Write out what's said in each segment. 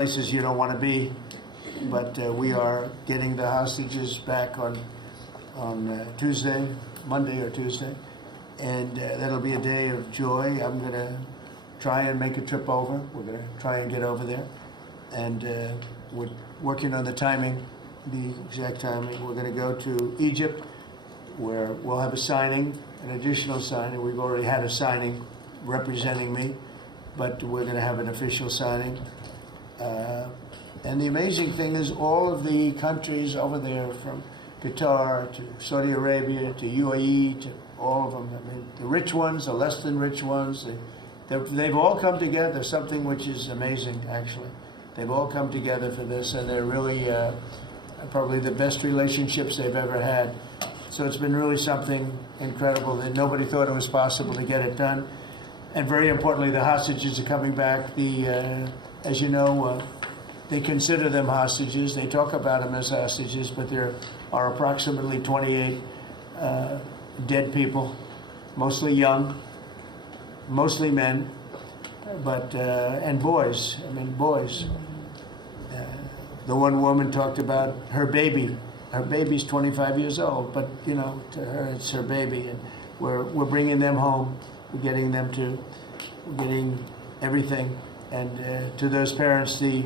places you don't want to be, but we are getting the hostages back on Tuesday, Monday or Tuesday, and that'll be a day of joy. I'm going to try and make a trip over. We're going to try and get over there, and we're working on the timing, the exact timing. We're going to go to Egypt, where we'll have a signing, an additional signing. We've already had a signing representing me, but we're going to have an official signing. And the amazing thing is all of the countries over there, from Qatar to Saudi Arabia to UAE to all of them, I mean, the rich ones, the less than rich ones, they've all come together, something which is amazing, actually. They've all come together for this, and they're really probably the best relationships they've ever had. So it's been really something incredible that nobody thought it was possible to get it done. And very importantly, the hostages are coming back. As you know, they consider them hostages. They talk about them as hostages, but there are approximately 28 dead people, mostly young, mostly men, but and boys. I mean, boys. The one woman talked about her baby. Her baby's 25 years old, but you know, to her it's her baby, and we're bringing them home. We're getting them we're getting everything, and to those parents, the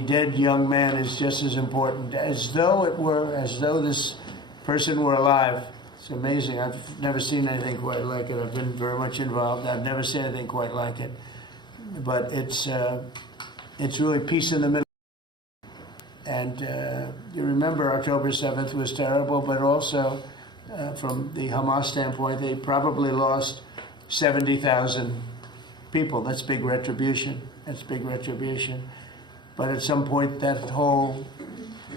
dead young man is just as important, as though this person were alive. It's amazing. I've never seen anything quite like it. I've been very much involved. I've never seen anything quite like it. But it's really peace in the middle. And you remember October 7th was terrible, but also from the Hamas standpoint, they probably lost 70,000 people. That's big retribution. That's big retribution. But at some point, that whole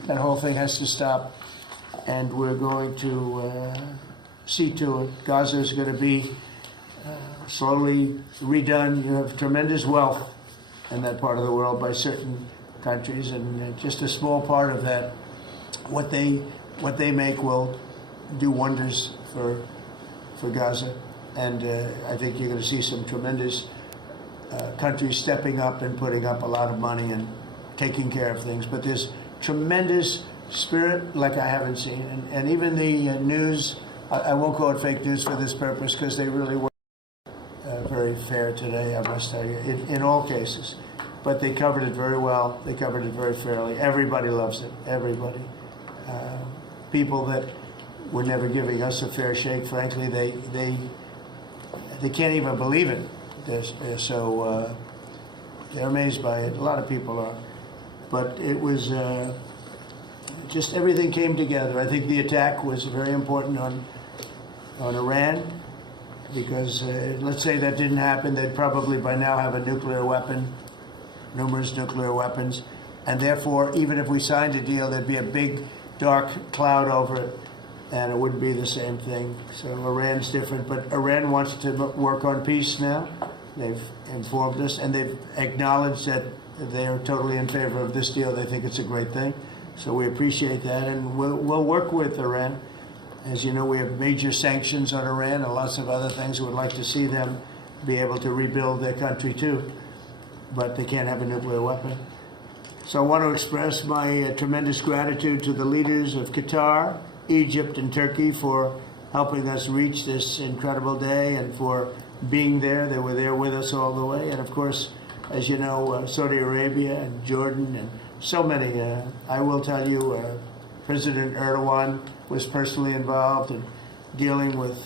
thing has to stop, and we're going to see to it. Gaza is going to be slowly redone. You have tremendous wealth in that part of the world by certain countries, and just a small part of that, what they make will do wonders for Gaza. And I think you're going to see some tremendous countries stepping up and putting up a lot of money and taking care of things. But there's tremendous spirit like I haven't seen. And even the news, I won't call it fake news for this purpose, because they really were very fair today, I must tell you, in all cases. But they covered it very well. They covered it very fairly. Everybody loves it. Everybody. People that were never giving us a fair shake, frankly, they can't even believe it. They're amazed by it. A lot of people are. But it was just everything came together. I think the attack was very important on Iran, because let's say that didn't happen, they'd probably by now have a nuclear weapon, numerous nuclear weapons, and therefore, even if we signed a deal, there'd be a big dark cloud over it, and it wouldn't be the same thing. So Iran's different, but Iran wants to work on peace now. They've informed us, and they've acknowledged that they're totally in favor of this deal. They think it's a great thing. So we appreciate that, and we'll work with Iran. As you know, we have major sanctions on Iran and lots of other things. We would like to see them be able to rebuild their country too, but they can't have a nuclear weapon. So I want to express my tremendous gratitude to the leaders of Qatar, Egypt, and Turkey for helping us reach this incredible day and for being there. They were there with us all the way. And of course, as you know, Saudi Arabia and Jordan and so many. I will tell you, President Erdogan was personally involved in dealing with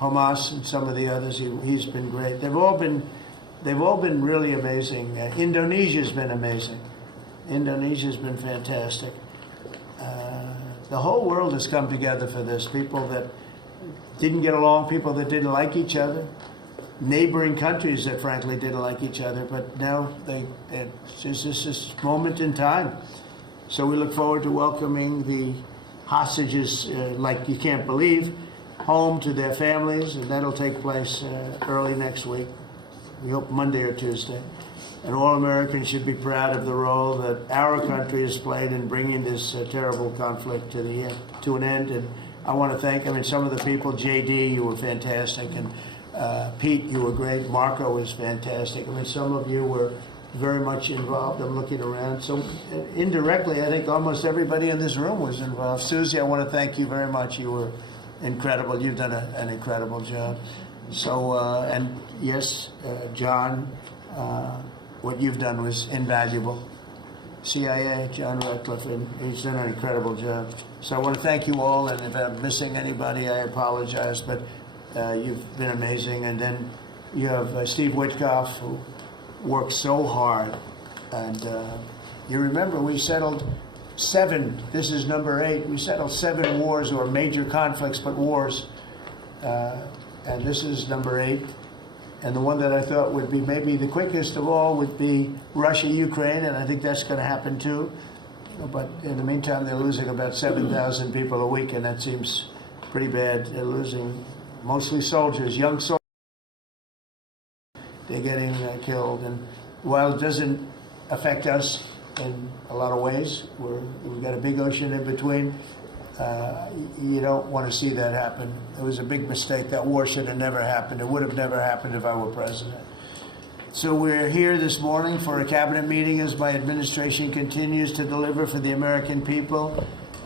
Hamas and some of the others. He's been great. They've all been really amazing. Indonesia's been amazing. Indonesia's been fantastic. The whole world has come together for this. People that didn't get along, people that didn't like each other, neighboring countries that frankly didn't like each other, but now it's just this moment in time. So we look forward to welcoming the hostages like you can't believe home to their families, and that'll take place early next week. We hope Monday or Tuesday. And all Americans should be proud of the role that our country has played in bringing this terrible conflict to an end. And I want to thank, some of the people, JD, you were fantastic, and Pete, you were great. Marco was fantastic. Some of you were very much involved. I'm looking around. So indirectly, I think almost everybody in this room was involved. Susie, I want to thank you very much. You were incredible. You've done an incredible job. So, and yes, John, what you've done was invaluable. CIA, John Ratcliffe, and he's done an incredible job. So I want to thank you all, and if I'm missing anybody, I apologize, but you've been amazing. And then you have Steve Witkoff, who worked so hard. And you remember we settled 7, this is number 8, we settled 7 wars, or major conflicts, but wars. And this is number 8. And the one that I thought would be maybe the quickest of all would be Russia-Ukraine, and I think that's going to happen too. But in the meantime, they're losing about 7,000 people a week, and that seems pretty bad. They're losing mostly soldiers, young soldiers. They're getting killed. And while it doesn't affect us in a lot of ways, we've got a big ocean in between, you don't want to see that happen. It was a big mistake. That war should have never happened. It would have never happened if I were president. So we're here this morning for a cabinet meeting as my administration continues to deliver for the American people,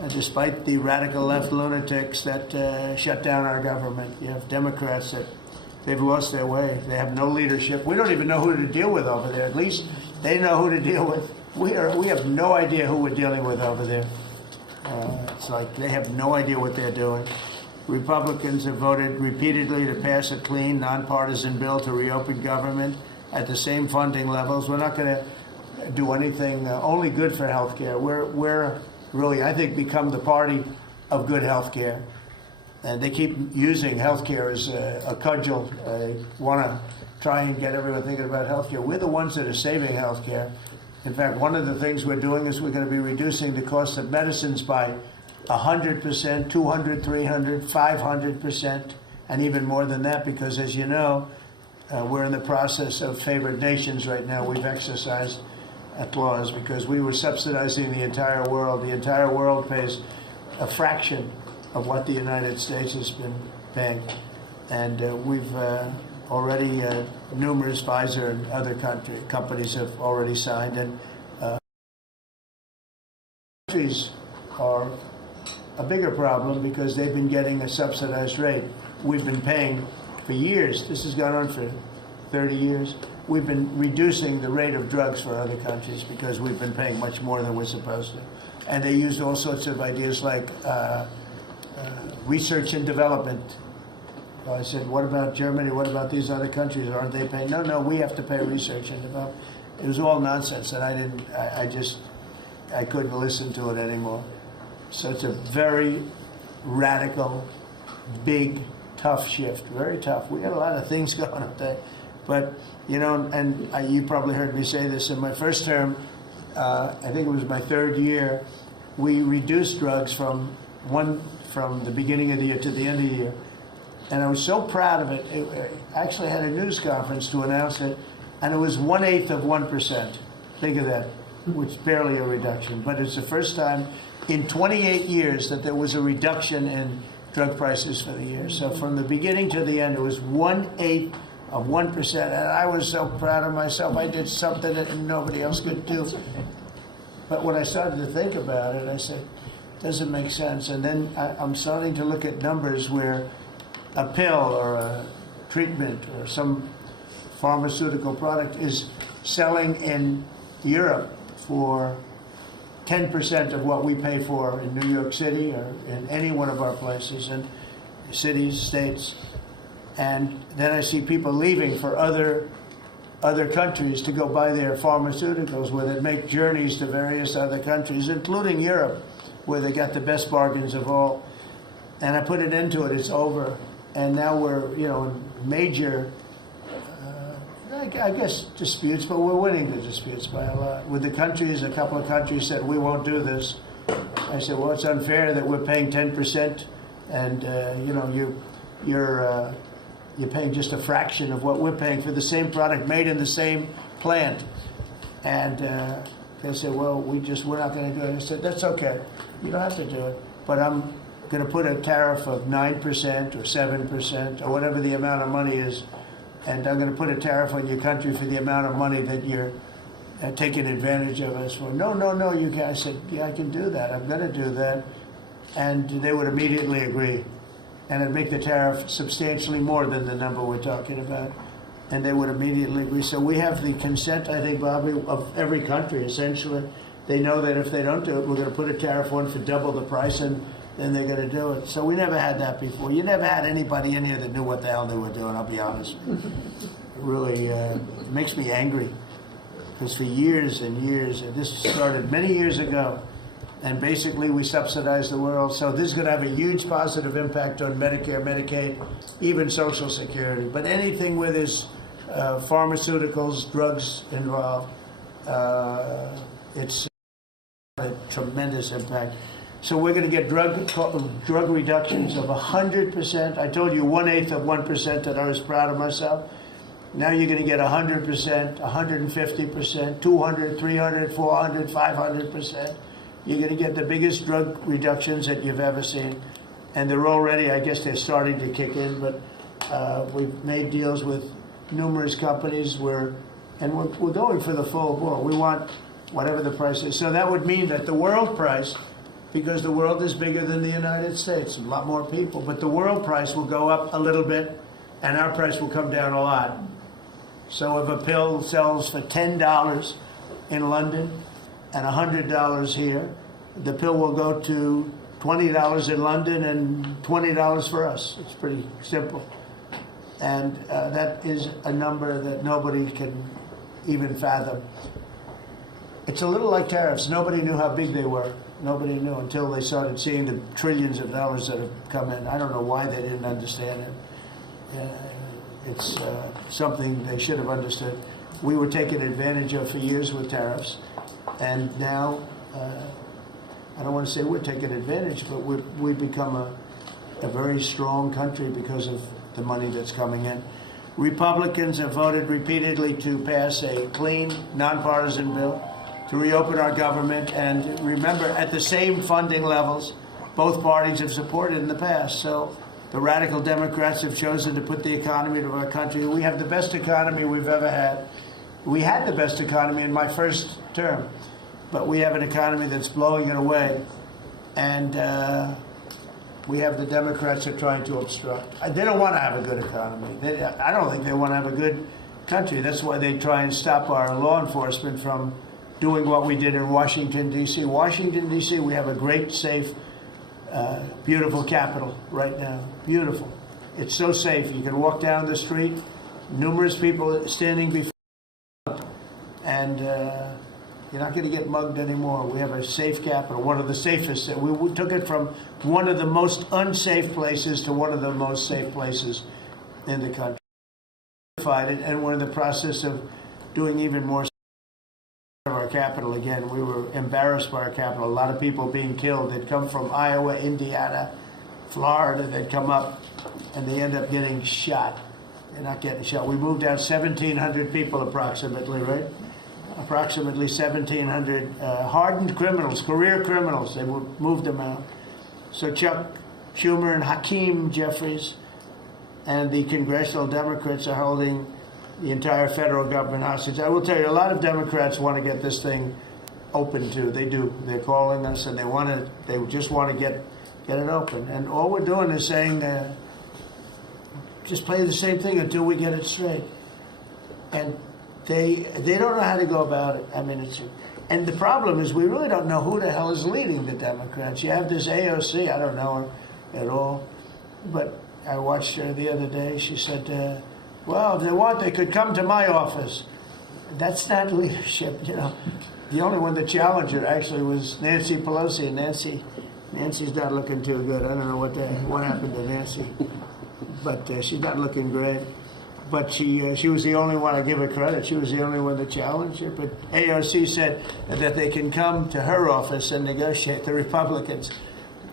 despite the radical left lunatics that shut down our government. You have Democrats that they've lost their way. They have no leadership. We don't even know who to deal with over there. At least they know who to deal with. We have no idea who we're dealing with over there. It's like they have no idea what they're doing. Republicans have voted repeatedly to pass a clean, nonpartisan bill to reopen government at the same funding levels. We're not going to do anything only good for health care. We're really, I think, become the party of good health care. And they keep using health care as a cudgel. They want to try and get everyone thinking about health care. We're the ones that are saving health care. In fact, one of the things we're doing is we're going to be reducing the cost of medicines by 100%, 200, 300, 500%, and even more than that, because as you know, we're in the process of favored nations right now. We've exercised a clause because we were subsidizing the entire world. The entire world pays a fraction of what the United States has been paying. And we've already, numerous Pfizer and other companies have already signed. And countries are a bigger problem because they've been getting a subsidized rate. We've been paying for years. This has gone on for 30 years. We've been reducing the rate of drugs for other countries because we've been paying much more than we're supposed to. And they used all sorts of ideas like research and development. I said, what about Germany? What about these other countries? Aren't they paying? No, we have to pay research and development. It was all nonsense, and I couldn't listen to it anymore. So it's a very radical, big, tough shift. Very tough. We got a lot of things going up there. But, you know, and you probably heard me say this in my first term, I think it was my 3rd year, we reduced drugs from the beginning of the year to the end of the year. And I was so proud of it. I actually had a news conference to announce it, and it was 1/8 of 1%. Think of that, which is barely a reduction. But it's the first time in 28 years that there was a reduction in drug prices for the year. So from the beginning to the end, it was 1/8 of 1%. And I was so proud of myself. I did something that nobody else could do. But when I started to think about it, I said, doesn't make sense. And then I'm starting to look at numbers where a pill or a treatment or some pharmaceutical product is selling in Europe for 10% of what we pay for in New York City or in any one of our places, and cities, states. And then I see people leaving for other countries to go buy their pharmaceuticals, where they make journeys to various other countries, including Europe, where they got the best bargains of all. And I put an end to it. It's over. And now we're, in major, I guess, disputes, but we're winning the disputes by a lot. With the countries, a couple of countries said, we won't do this. I said, well, it's unfair that we're paying 10%, and, you're paying just a fraction of what we're paying for the same product made in the same plant. And they said, well, we're not going to do it. I said, that's okay. You don't have to do it. But I'm going to put a tariff of 9% or 7% or whatever the amount of money is, and I'm going to put a tariff on your country for the amount of money that you're taking advantage of us. Well, no, you can't. I said, yeah, I can do that. I'm going to do that. And they would immediately agree. And it'd make the tariff substantially more than the number we're talking about. And they would immediately agree. So we have the consent, I think, Bobby, of every country, essentially. They know that if they don't do it, we're going to put a tariff on for double the price, and then they're going to do it. So we never had that before. You never had anybody in here that knew what the hell they were doing, I'll be honest. It really it makes me angry. Because for years and years, and this started many years ago, and basically we subsidize the world. So this is going to have a huge positive impact on Medicare, Medicaid, even Social Security. But anything where there's pharmaceuticals, drugs involved, it's a tremendous impact. So we're going to get drug reductions of 100%. I told you 1/8 of 1% that I was proud of myself. Now you're going to get 100%, 150%, 200, 300, 400, 500%. You're going to get the biggest drug reductions that you've ever seen. And they're already, I guess they're starting to kick in, but we've made deals with numerous companies and we're going for the full ball. We want whatever the price is. So that would mean that the world price, because the world is bigger than the United States, a lot more people, but the world price will go up a little bit and our price will come down a lot. So if a pill sells for $10 in London and $100 here, the pill will go to $20 in London and $20 for us. It's pretty simple. And that is a number that nobody can even fathom. It's a little like tariffs. Nobody knew how big they were. Nobody knew until they started seeing the trillions of dollars that have come in. I don't know why they didn't understand it. It's something they should have understood. We were taken advantage of for years with tariffs, and now I don't want to say we're taking advantage, but we've become a very strong country because of the money that's coming in. Republicans have voted repeatedly to pass a clean, nonpartisan bill to reopen our government, and remember, at the same funding levels both parties have supported in the past. So the radical Democrats have chosen to put the economy of our country. We have the best economy we've ever had. We had the best economy in my first term, but we have an economy that's blowing it away, and we have the Democrats that are trying to obstruct. They don't want to have a good economy. I don't think they want to have a good country. That's why they try and stop our law enforcement from doing what we did in Washington, D.C. Washington, D.C., we have a great, safe, beautiful capital right now. Beautiful. It's so safe. You can walk down the street, numerous people standing before you, and you're not going to get mugged anymore. We have a safe capital, one of the safest. We took it from one of the most unsafe places to one of the most safe places in the country. And we're in the process of doing even more. Our capital again. We were embarrassed by our capital. A lot of people being killed. They'd come from Iowa, Indiana, Florida. They'd come up and they end up getting shot. They're not getting shot. We moved out 1,700 people approximately, right? Approximately 1,700 hardened criminals, career criminals. They moved them out. So Chuck Schumer and Hakeem Jeffries and the congressional Democrats are holding the entire federal government hostage. I will tell you, a lot of Democrats want to get this thing open too. They do. They're calling us, and they just want to get it open. And all we're doing is saying, just play the same thing until we get it straight. And they don't know how to go about it. I mean, and the problem is we really don't know who the hell is leading the Democrats. You have this AOC. I don't know her at all, but I watched her the other day. She said, well, if they want, they could come to my office. That's not leadership, you know. The only one that challenged her actually was Nancy Pelosi. Nancy's not looking too good. I don't know what happened to Nancy, but she's not looking great. But she was the only one. I give her credit. She was the only one that challenged her. But AOC said that they can come to her office and negotiate. The Republicans,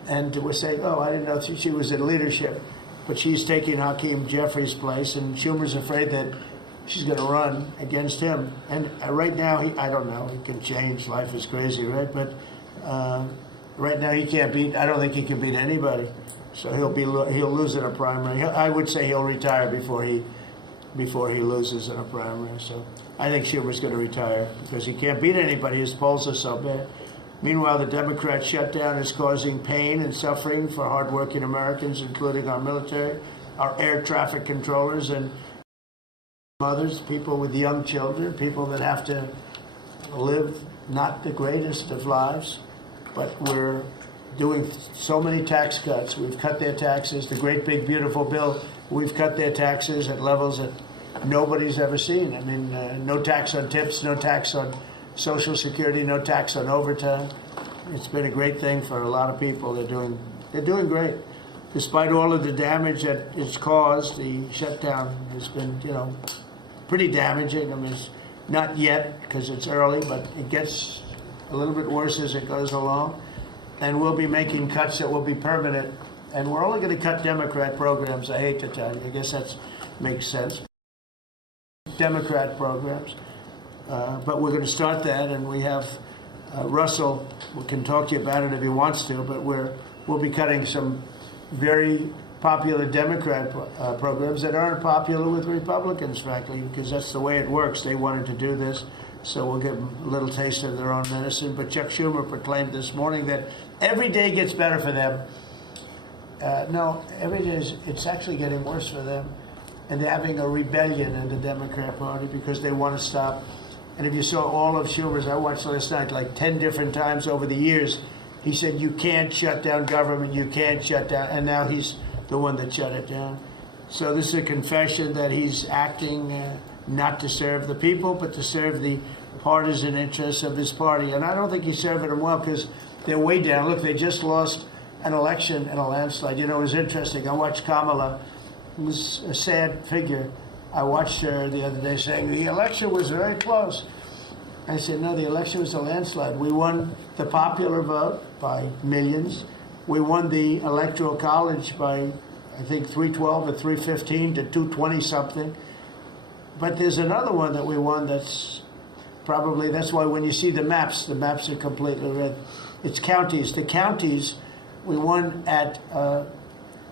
and we're saying, oh, I didn't know she was in leadership. But she's taking Hakeem Jeffries' place, and Schumer's afraid that she's going to run against him. And right now, I don't know. He can change. Life is crazy, right? But right now, he can't beat. I don't think he can beat anybody. So he'll lose in a primary. I would say he'll retire before he before he loses in a primary. So I think Schumer's going to retire because he can't beat anybody. His polls are so bad. Meanwhile, the Democrat shutdown is causing pain and suffering for hardworking Americans, including our military, our air traffic controllers, and mothers, people with young children, people that have to live not the greatest of lives. But we're doing so many tax cuts. We've cut their taxes. The great big beautiful bill, we've cut their taxes at levels that nobody's ever seen. I mean, no tax on tips, no tax on Social Security, no tax on overtime. It's been a great thing for a lot of people. They're doing great. Despite all of the damage that it's caused, the shutdown has been, pretty damaging. I mean, it's not yet because it's early, but it gets a little bit worse as it goes along. And we'll be making cuts that will be permanent. And we're only going to cut Democrat programs. I hate to tell you. I guess that makes sense. Democrat programs. But we're going to start that, and we have Russell who can talk to you about it if he wants to, but we'll be cutting some very popular Democrat programs that aren't popular with Republicans, frankly, because that's the way it works. They wanted to do this, so we'll give them a little taste of their own medicine. But Chuck Schumer proclaimed this morning that every day gets better for them. No, every day it's actually getting worse for them. And they're having a rebellion in the Democrat Party because they want to stop. And if you saw all of Schumer's, I watched last night like 10 different times over the years, he said, you can't shut down government, you can't shut down. And now he's the one that shut it down. So this is a confession that he's acting not to serve the people, but to serve the partisan interests of his party. And I don't think he's serving them well because they're way down. Look, they just lost an election in a landslide. It was interesting. I watched Kamala, who's a sad figure. I watched her the other day saying the election was very close. I said, no, the election was a landslide. We won the popular vote by millions. We won the Electoral College by, I think, 312 or 315 to 220 something. But there's another one that we won that's why when you see the maps are completely red. It's counties. The counties, we won at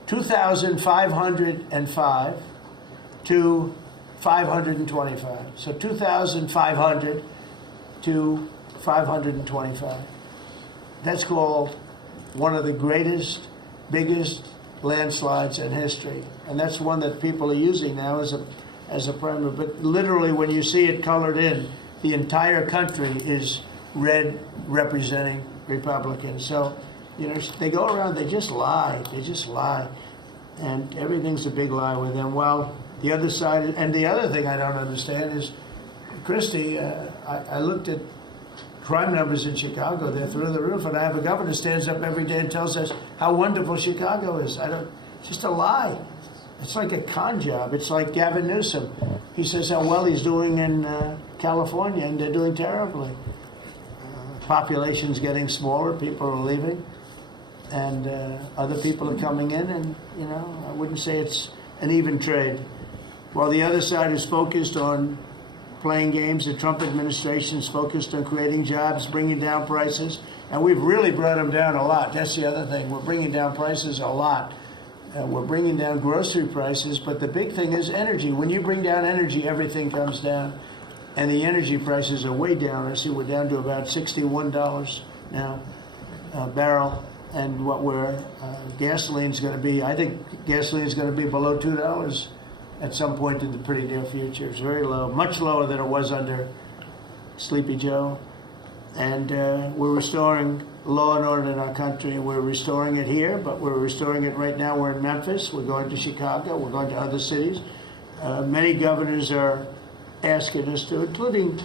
2,505 to 525. So 2,500 to 525. That's called one of the greatest, biggest landslides in history. And that's one that people are using now as a primary. But literally, when you see it colored in, the entire country is red representing Republicans. So, they go around, they just lie. They just lie. And everything's a big lie with them. Well, the other side, and the other thing I don't understand is, Kristi, I looked at crime numbers in Chicago. They're through the roof. And I have a governor who stands up every day and tells us how wonderful Chicago is. It's just a lie. It's like a con job. It's like Gavin Newsom. He says how well he's doing in California, and they're doing terribly. Population's getting smaller. People are leaving. And other people are coming in, and, I wouldn't say it's an even trade. While the other side is focused on playing games, the Trump administration is focused on creating jobs, bringing down prices, and we've really brought them down a lot. That's the other thing. We're bringing down prices a lot. We're bringing down grocery prices, but the big thing is energy. When you bring down energy, everything comes down, and the energy prices are way down. I see we're down to about $61 now a barrel. And what gasoline's going to be, I think gasoline's going to be below $2 at some point in the pretty near future. It's very low, much lower than it was under Sleepy Joe. And we're restoring law and order in our country. We're restoring it here, but we're restoring it right now. We're in Memphis. We're going to Chicago. We're going to other cities. Many governors are asking us to, including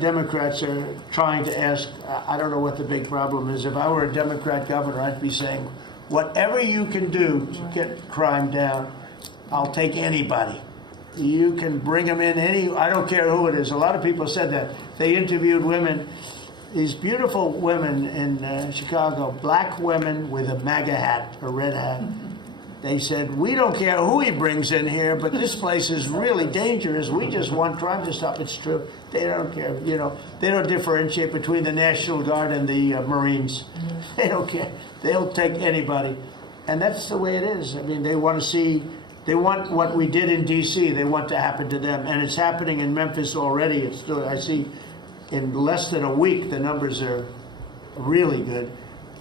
Democrats are trying to ask. I don't know what the big problem is. If I were a Democrat governor, I'd be saying, whatever you can do to get crime down, I'll take anybody. You can bring them in I don't care who it is. A lot of people said that. They interviewed women, these beautiful women in Chicago, black women with a MAGA hat, a red hat. They said, we don't care who he brings in here, but this place is really dangerous. We just want crime to stop. It's true. They don't care. They don't differentiate between the National Guard and the Marines. They don't care. They'll take anybody. And that's the way it is. I mean, they want to see They want what we did in D.C., they want to happen to them. And it's happening in Memphis already. It's still, I see in less than a week, the numbers are really good.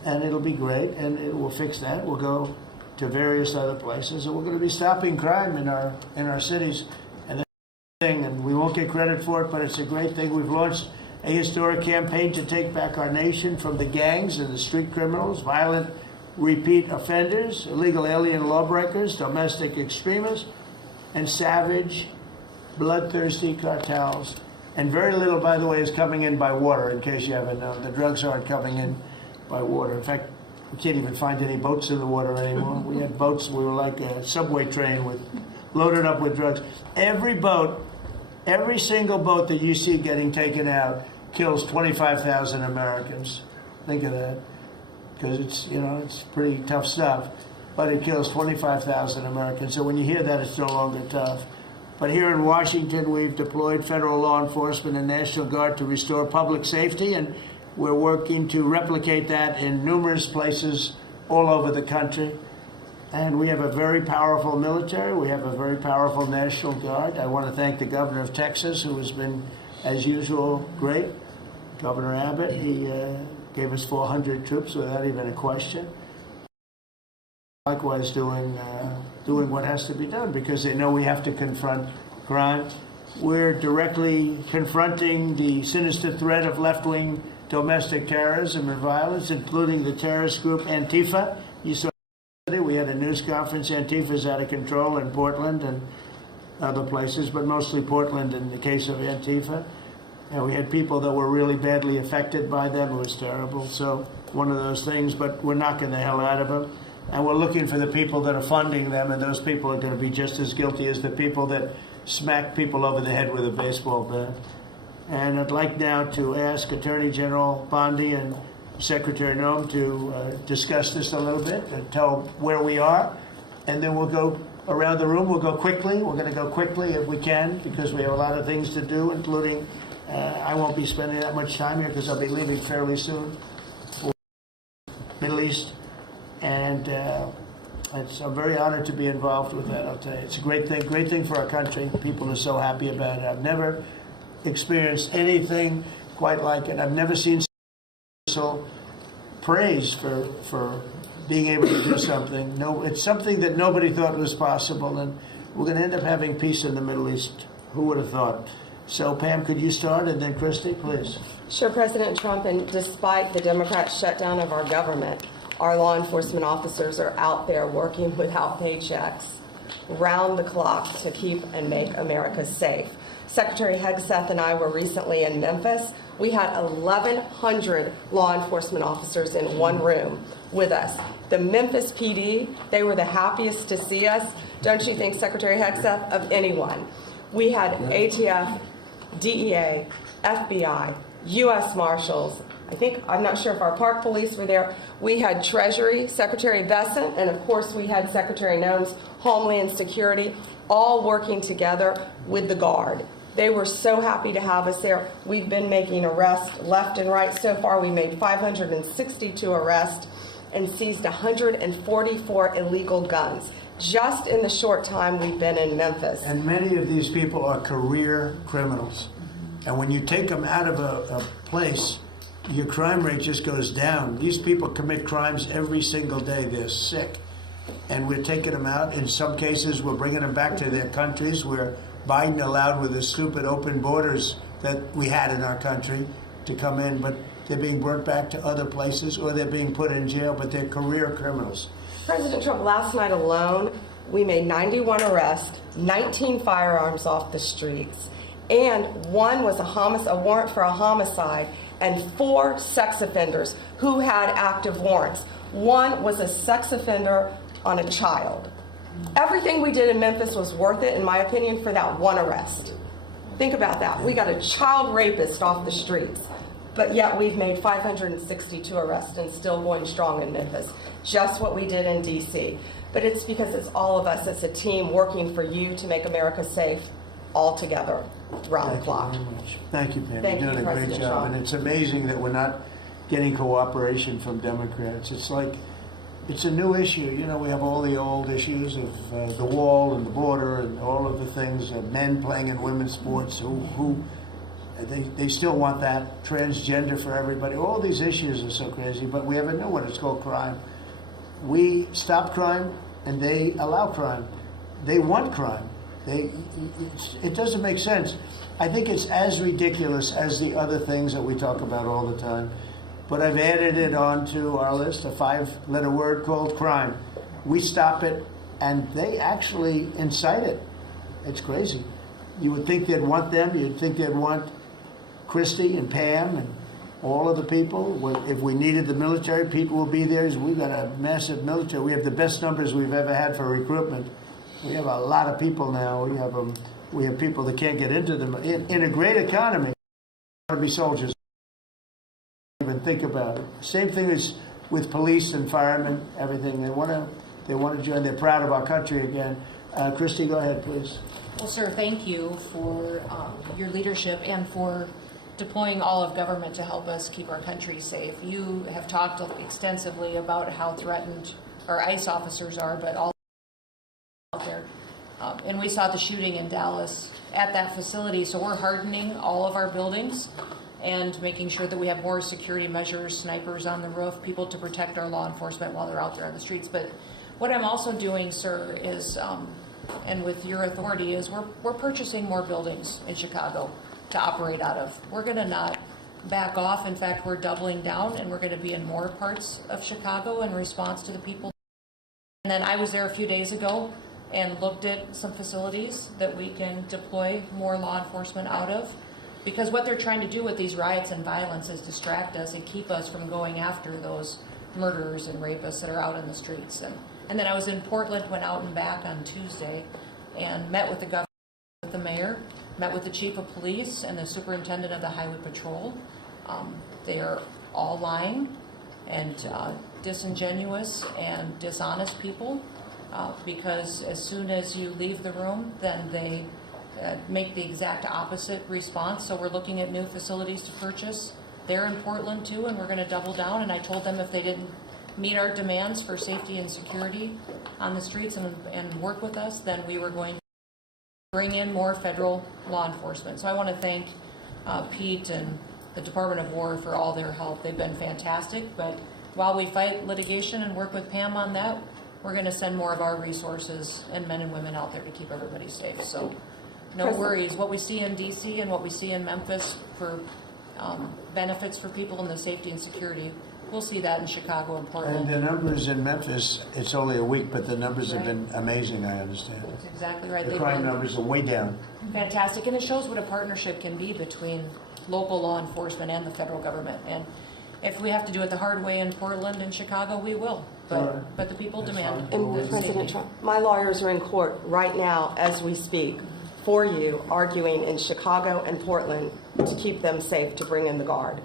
And it'll be great, and it will fix that. We'll go to various other places, and we're going to be stopping crime in our cities. And we won't get credit for it, but it's a great thing. We've launched a historic campaign to take back our nation from the gangs and the street criminals, violent repeat offenders, illegal alien lawbreakers, domestic extremists, and savage, bloodthirsty cartels. And very little, by the way, is coming in by water, in case you haven't known. The drugs aren't coming in by water. In fact, we can't even find any boats in the water anymore. We had boats, we were like a subway train loaded up with drugs. Every single boat that you see getting taken out kills 25,000 Americans. Think of that, because it's pretty tough stuff, but it kills 25,000 Americans. So when you hear that, it's no longer tough. But here in Washington, we've deployed federal law enforcement and National Guard to restore public safety, and we're working to replicate that in numerous places all over the country. And we have a very powerful military. We have a very powerful National Guard. I want to thank the governor of Texas, who has been, as usual, great. Governor Abbott, he gave us 400 troops without even a question. Likewise, doing what has to be done, because they know we have to confront crime. We're directly confronting the sinister threat of left-wing domestic terrorism and violence, including the terrorist group Antifa. You saw we had a news conference. Antifa's out of control in Portland and other places, but mostly Portland in the case of Antifa. And we had people that were really badly affected by them. It was terrible. So one of those things, but we're knocking the hell out of them. And we're looking for the people that are funding them, and those people are going to be just as guilty as the people that smack people over the head with a baseball bat. And I'd like now to ask Attorney General Bondi and Secretary Noem to discuss this a little bit and tell where we are. And then we'll go around the room. We'll go quickly. We're going to go quickly if we can, because we have a lot of things to do, including I won't be spending that much time here because I'll be leaving fairly soon for Middle East. And I'm very honored to be involved with that, I'll tell you. It's a great thing for our country. People are so happy about it. I've never experienced anything quite like it. I've never seen so praise for being able to do something. No, it's something that nobody thought was possible, and we're going to end up having peace in the Middle East. Who would have thought? So, Pam, could you start, and then Kristi, please. Sure, President Trump, and despite the Democrat shutdown of our government, our law enforcement officers are out there working without paychecks, round the clock, to keep and make America safe. Secretary Hegseth and I were recently in Memphis. We had 1,100 law enforcement officers in one room with us. The Memphis PD, they were the happiest to see us, don't you think, Secretary Hegseth, of anyone. We had ATF, DEA, FBI, U.S. Marshals. I'm not sure if our park police were there. We had Treasury, Secretary Vought, and of course we had Secretary Noem's Homeland Security, all working together with the Guard. They were so happy to have us there. We've been making arrests left and right. So far, we made 562 arrests and seized 144 illegal guns just in the short time we've been in Memphis. And many of these people are career criminals. And when you take them out of a place, your crime rate just goes down. These people commit crimes every single day. They're sick. And we're taking them out. In some cases, we're bringing them back to their countries where Biden allowed, with the stupid open borders that we had in our country, to come in. But they're being brought back to other places, or they're being put in jail, but they're career criminals. President Trump, last night alone, we made 91 arrests, 19 firearms off the streets, and one was a warrant for a homicide, and 4 sex offenders who had active warrants. One was a sex offender on a child. Everything we did in Memphis was worth it, in my opinion, for that one arrest. Think about that. We got a child rapist off the streets, but yet we've made 562 arrests and still going strong in Memphis. Just what we did in D.C. But it's because it's all of us. It's a team working for you to make America safe, all together, round the clock. Thank you very much. Thank you, Pam. Thank You're doing you, a great President job. Trump. And it's amazing that we're not getting cooperation from Democrats. It's like it's a new issue. You know, we have all the old issues of the wall and the border and all of the things, men playing in women's sports who they still want that, transgender for everybody. All these issues are so crazy, but we have a new one. It's called crime. We stop crime and they allow crime. They want crime. It doesn't make sense. I think it's as ridiculous as the other things that we talk about all the time. But I've added it onto our list, a 5-letter word called crime. We stop it, and they actually incite it. It's crazy. You would think they'd want them. You'd think they'd want Kristi and Pam and all of the people. If we needed the military, people will be there. We've got a massive military. We have the best numbers we've ever had for recruitment. We have a lot of people now. We have people that can't get into them. In a great economy, want to be soldiers. Even think about it. Same thing as with police and firemen, everything. They want to join. They're proud of our country again. Kristi, go ahead, please. Well, sir, thank you for your leadership and for deploying all of government to help us keep our country safe. You have talked extensively about how threatened our ICE officers are, but all out there. And we saw the shooting in Dallas at that facility, so we're hardening all of our buildings and making sure that we have more security measures, snipers on the roof, people to protect our law enforcement while they're out there on the streets. But what I'm also doing, sir, is, and with your authority, is we're purchasing more buildings in Chicago to operate out of. We're going to not back off. In fact, we're doubling down, and we're going to be in more parts of Chicago in response to the people. And then I was there a few days ago and looked at some facilities that we can deploy more law enforcement out of. Because what they're trying to do with these riots and violence is distract us and keep us from going after those murderers and rapists that are out in the streets. And then I was in Portland, went out and back on Tuesday, and met with the governor, with the mayor, met with the chief of police and the superintendent of the highway patrol. They are all lying and disingenuous and dishonest people because as soon as you leave the room, then they make the exact opposite response. So we're looking at new facilities to purchase. They're in Portland too, and we're going to double down. And I told them if they didn't meet our demands for safety and security on the streets and work with us, then we were going to bring in more federal law enforcement. So I want to thank Pete and the Department of War for all their help. They've been fantastic. But while we fight litigation and work with Pam on that, we're going to send more of our resources and men and women out there to keep everybody safe. So no worries. What we see in D.C. and what we see in Memphis for benefits for people in the safety and security, we'll see that in Chicago and Portland. And the numbers in Memphis, it's only a week, but the numbers have been amazing, I understand. That's exactly right. The crime numbers are way down. Fantastic. And it shows what a partnership can be between local law enforcement and the federal government. And if we have to do it the hard way in Portland and Chicago, we will. But the people demand it. And President Trump, my lawyers are in court right now as we speak for you, arguing in Chicago and Portland to keep them safe, to bring in the guard.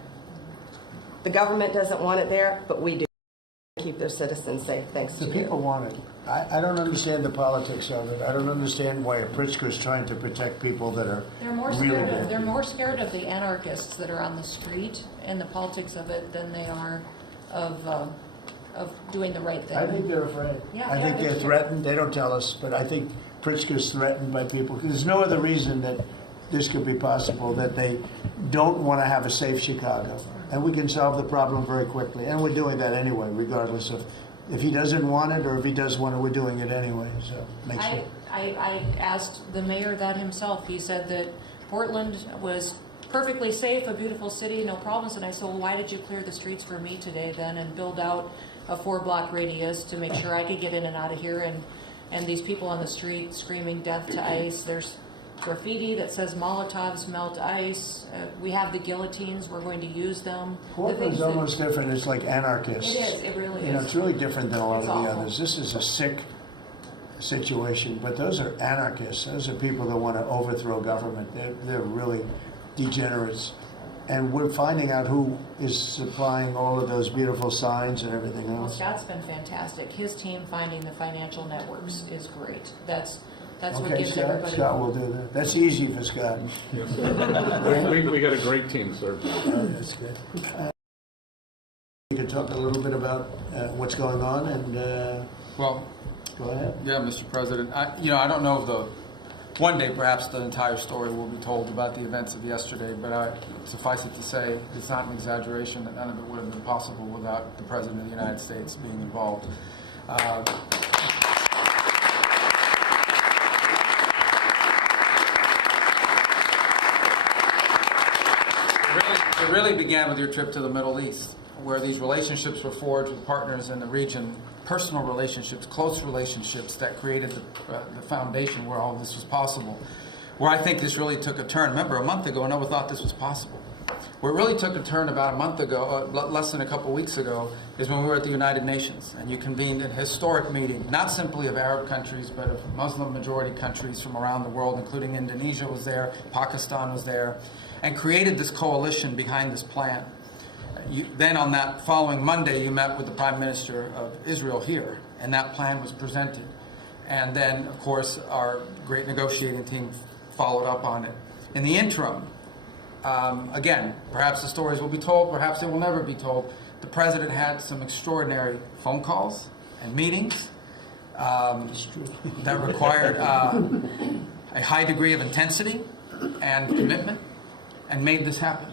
The government doesn't want it there, but we do keep their citizens safe, thanks to you. The people want it. I don't understand the politics of it. I don't understand why Pritzker is trying to protect people that are really bad. They're more scared of the anarchists that are on the street and the politics of it than they are of doing the right thing. I think they're afraid. Yeah, I think they're threatened. They don't tell us, but I think Pritzker's threatened by people. There's no other reason that this could be possible, that they don't want to have a safe Chicago. And we can solve the problem very quickly. And we're doing that anyway, regardless of if he doesn't want it or if he does want it, we're doing it anyway. So make sure. I asked the mayor that himself. He said that Portland was perfectly safe, a beautiful city, no problems. And I said, well, why did you clear the streets for me today then and build out a 4-block radius to make sure I could get in and out of here? And these people on the street screaming death to ICE. There's graffiti that says Molotovs melt ice. We have the guillotines. We're going to use them. Portland's almost different. It's like anarchists. It is. It really is. You know, it's really different than a lot It's of the awful. others. This is a sick situation, but those are anarchists. Those are people that want to overthrow government. They're really degenerates. And we're finding out who is supplying all of those beautiful signs and everything Well, else. Scott's been fantastic. His team finding the financial networks is great. That's what Okay, gives everybody Scott hope. will do that. That's easy for Scott. We got a great team, sir. That's good. You could talk a little bit about what's going on, and Well, go ahead. yeah, Mr. President. I don't know if one day perhaps the entire story will be told about the events of yesterday, but suffice it to say, it's not an exaggeration that none of it would have been possible without the President of the United States being involved. It really began with your trip to the Middle East, where these relationships were forged with partners in the region, personal relationships, close relationships that created the foundation where all of this was possible. Where I think this really took a turn. Remember, a month ago, no one thought this was possible. Where it really took a turn about a month ago, less than a couple weeks ago, is when we were at the United Nations, and you convened a historic meeting, not simply of Arab countries, but of Muslim-majority countries from around the world, including Indonesia was there, Pakistan was there, and created this coalition behind this plan. Then on that following Monday, you met with the Prime Minister of Israel here, and that plan was presented. And then, of course, our great negotiating team followed up on it. In the interim, again, perhaps the stories will be told, perhaps they will never be told. The President had some extraordinary phone calls and meetings that required a high degree of intensity and commitment, and made this happen.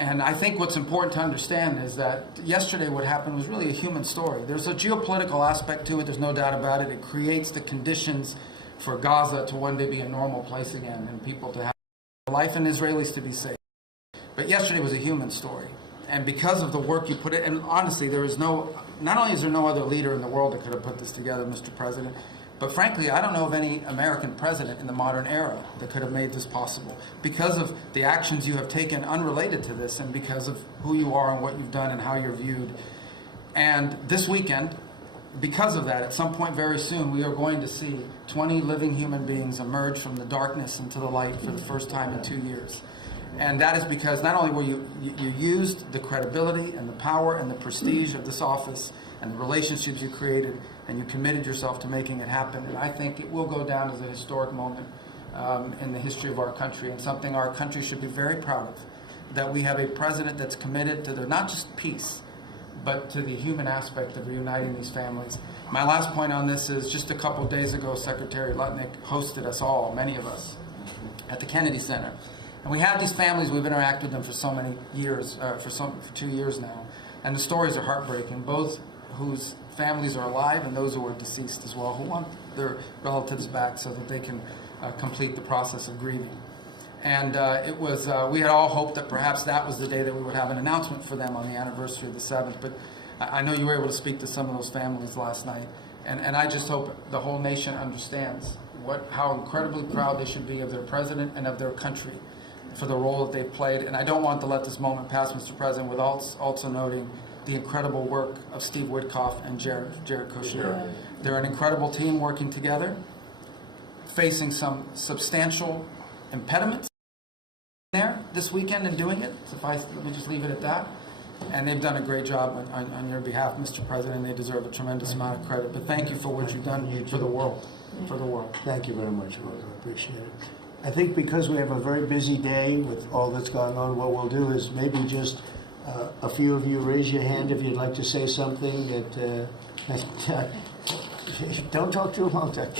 And I think what's important to understand is that yesterday what happened was really a human story. There's a geopolitical aspect to it, there's no doubt about it. It creates the conditions for Gaza to one day be a normal place again, and people to have life, and Israelis to be safe. But yesterday was a human story. And because of the work you put in, and honestly, not only is there no other leader in the world that could have put this together, Mr. President, but frankly, I don't know of any American president in the modern era that could have made this possible. Because of the actions you have taken unrelated to this, and because of who you are and what you've done and how you're viewed. And this weekend, because of that, at some point very soon, we are going to see 20 living human beings emerge from the darkness into the light for the first time in 2 years. And that is because not only were you used the credibility and the power and the prestige of this office and the relationships you created, and you committed yourself to making it happen. And I think it will go down as a historic moment in the history of our country, and something our country should be very proud of, that we have a president that's committed to not just peace, but to the human aspect of reuniting these families. My last point on this is just a couple of days ago, Secretary Lutnick hosted us all, many of us, at the Kennedy Center. And we have these families, we've interacted with them for so many years, for 2 years now. And the stories are heartbreaking, both whose families are alive and those who are deceased as well, who want their relatives back so that they can complete the process of grieving. And we had all hoped that perhaps that was the day that we would have an announcement for them on the anniversary of the 7th. But I know you were able to speak to some of those families last night. And I just hope the whole nation understands how incredibly proud they should be of their president and of their country for the role that they've played. And I don't want to let this moment pass, Mr. President, without also noting the incredible work of Steve Witkoff and Jared Kushner. Yeah. They're an incredible team working together, facing some substantial impediments there this weekend in doing it. Let me just leave it at that. And they've done a great job on your behalf, Mr. President. They deserve a tremendous amount of credit. But thank you for what you've done for the world. For the world. Thank you very much, Rose. I appreciate it. I think because we have a very busy day with all that's going on, what we'll do is maybe just a few of you raise your hand if you'd like to say something don't talk too long, Doug.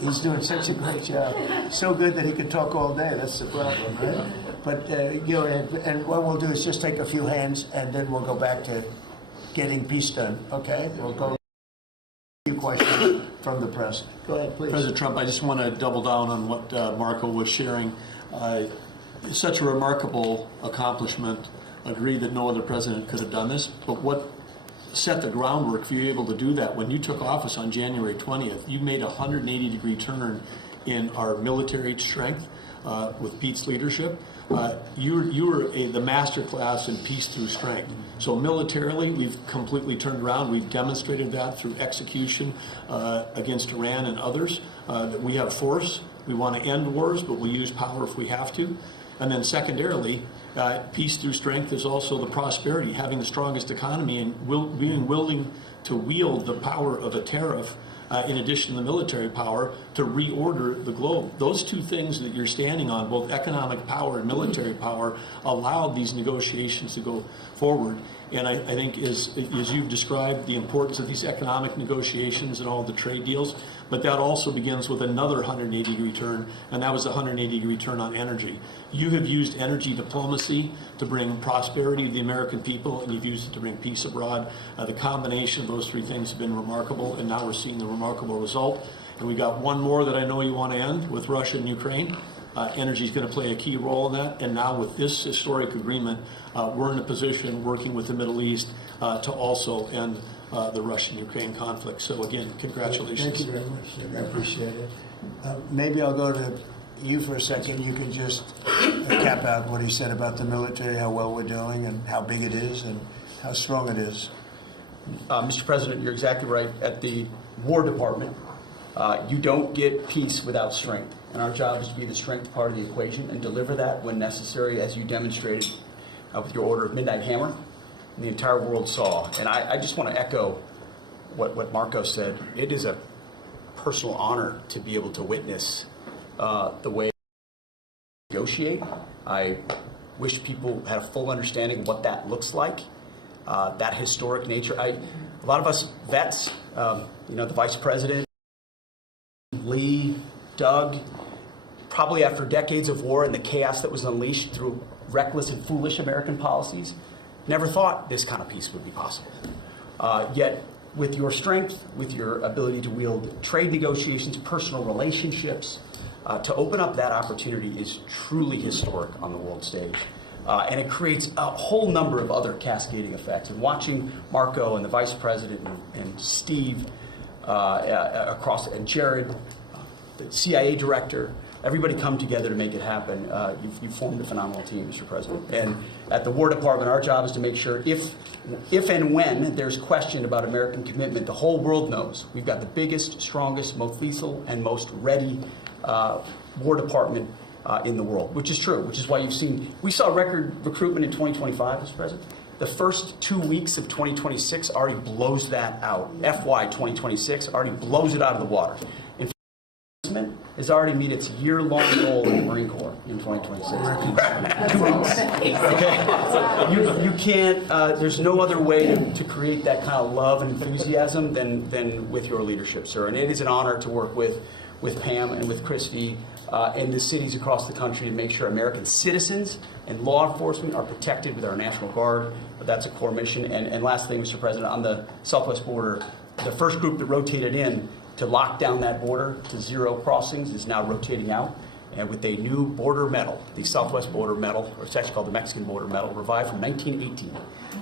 He's doing such a great job. So good that he could talk all day. That's the problem, right? But, and what we'll do is just take a few hands, and then we'll go back to getting peace done, okay? We'll go a few questions from the press. Go ahead, please. President Trump, I just want to double down on what Marco was sharing. Such a remarkable accomplishment. Agree that no other president could have done this, but what set the groundwork for you able to do that? When you took office on January 20th, you made a 180-degree turn in our military strength with Pete's leadership. You were the master class in peace through strength. So militarily, we've completely turned around. We've demonstrated that through execution against Iran and others, that we have force. We want to end wars, but we use power if we have to. And then secondarily, peace through strength is also the prosperity, having the strongest economy and being willing to wield the power of a tariff in addition to the military power to reorder the globe. Those two things that you're standing on, both economic power and military power, allowed these negotiations to go forward. And I think as you've described the importance of these economic negotiations and all the trade deals, but that also begins with another 180-degree turn, and that was a 180-degree turn on energy. You have used energy diplomacy to bring prosperity to the American people, and you've used it to bring peace abroad. The combination of those three things have been remarkable, and now we're seeing the remarkable result. And we got one more that I know you want to end with Russia and Ukraine. Energy is going to play a key role in that. And now with this historic agreement, we're in a position working with the Middle East to also end the Russian-Ukraine conflict. So again, congratulations. Thank you very much. I appreciate it. Maybe I'll go to you for a second. You can just cap out what he said about the military, how well we're doing and how big it is and how strong it is. Mr. President, you're exactly right. At the War Department, you don't get peace without strength. And our job is to be the strength part of the equation and deliver that when necessary, as you demonstrated with your Order of Midnight Hammer, and the entire world saw. And I just want to echo what Marco said. It is a personal honor to be able to witness the way we negotiate. I wish people had a full understanding of what that looks like, that historic nature. A lot of us vets, the Vice President, Lee, Doug, probably after decades of war and the chaos that was unleashed through reckless and foolish American policies, never thought this kind of peace would be possible. Yet, with your strength, with your ability to wield trade negotiations, personal relationships, to open up that opportunity is truly historic on the world stage. And it creates a whole number of other cascading effects. And watching Marco and the Vice President and Steve and Jared, the CIA director, everybody come together to make it happen. You've formed a phenomenal team, Mr. President. And at the War Department, our job is to make sure if and when there's question about American commitment, the whole world knows we've got the biggest, strongest, most lethal, and most ready War Department in the world, which is true, which is why we saw record recruitment in 2025, Mr. President. The first 2 weeks of 2026 already blows that out. FY 2026 already blows it out of the water. Has already met its year-long goal in the Marine Corps in 2026. 2 weeks. Okay. You can't. There's no other way to create that kind of love and enthusiasm than with your leadership, sir. And it is an honor to work with Pam and with Kristi and the cities across the country to make sure American citizens and law enforcement are protected with our National Guard. But that's a core mission. And last thing, Mr. President, on the southwest border, the first group that rotated in to lock down that border to 0 crossings is now rotating out, and with a new border medal, the Southwest Border Medal, or it's actually called the Mexican Border Medal, revived from 1918,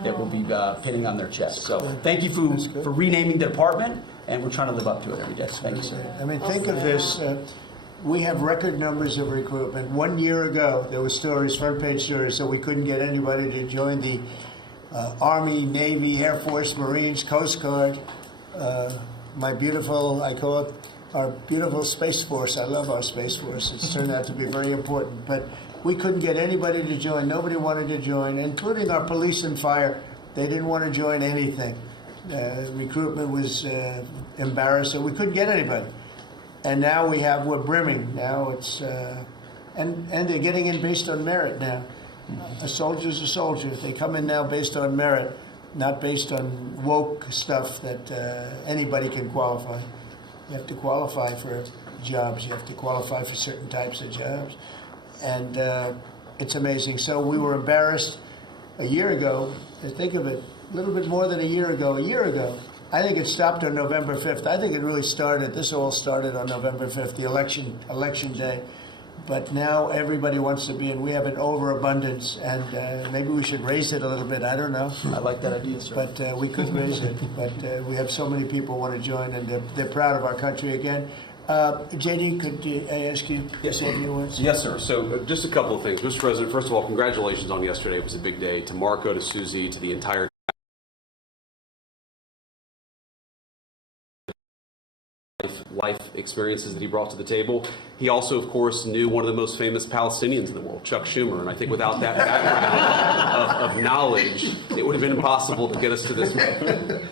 that will be pinning on their chest. So thank you for renaming the department, and we're trying to live up to it every day. Thank you, sir. I mean, think of this. We have record numbers of recruitment. 1 year ago, there were stories, front-page stories, so we couldn't get anybody to join the Army, Navy, Air Force, Marines, Coast Guard. My beautiful, I call it our beautiful Space Force. I love our Space Force. It's turned out to be very important. But we couldn't get anybody to join. Nobody wanted to join, including our police and fire. They didn't want to join anything. Recruitment was embarrassing. We couldn't get anybody. And now we're brimming. Now it's, and they're getting in based on merit now. A soldier's a soldier. They come in now based on merit, not based on woke stuff that anybody can qualify. You have to qualify for jobs. You have to qualify for certain types of jobs. And it's amazing. So we were embarrassed a year ago. Think of it, a little bit more than a year ago. A year ago, I think it stopped on November 5th. I think it really started, this all started on November 5th, the election day. But now everybody wants to be in. We have an overabundance, and maybe we should raise it a little bit. I don't know. I like that idea, sir. But we could raise it. But we have so many people want to join, and they're proud of our country again. JD, could I ask you to say a few words? Yes, sir. So just a couple of things. Mr. President, first of all, congratulations on yesterday. It was a big day. To Marco, to Susie, to the entire life experiences that he brought to the table. He also, of course, knew one of the most famous Palestinians in the world, Chuck Schumer. And I think without that background of knowledge, it would have been impossible to get us to this point.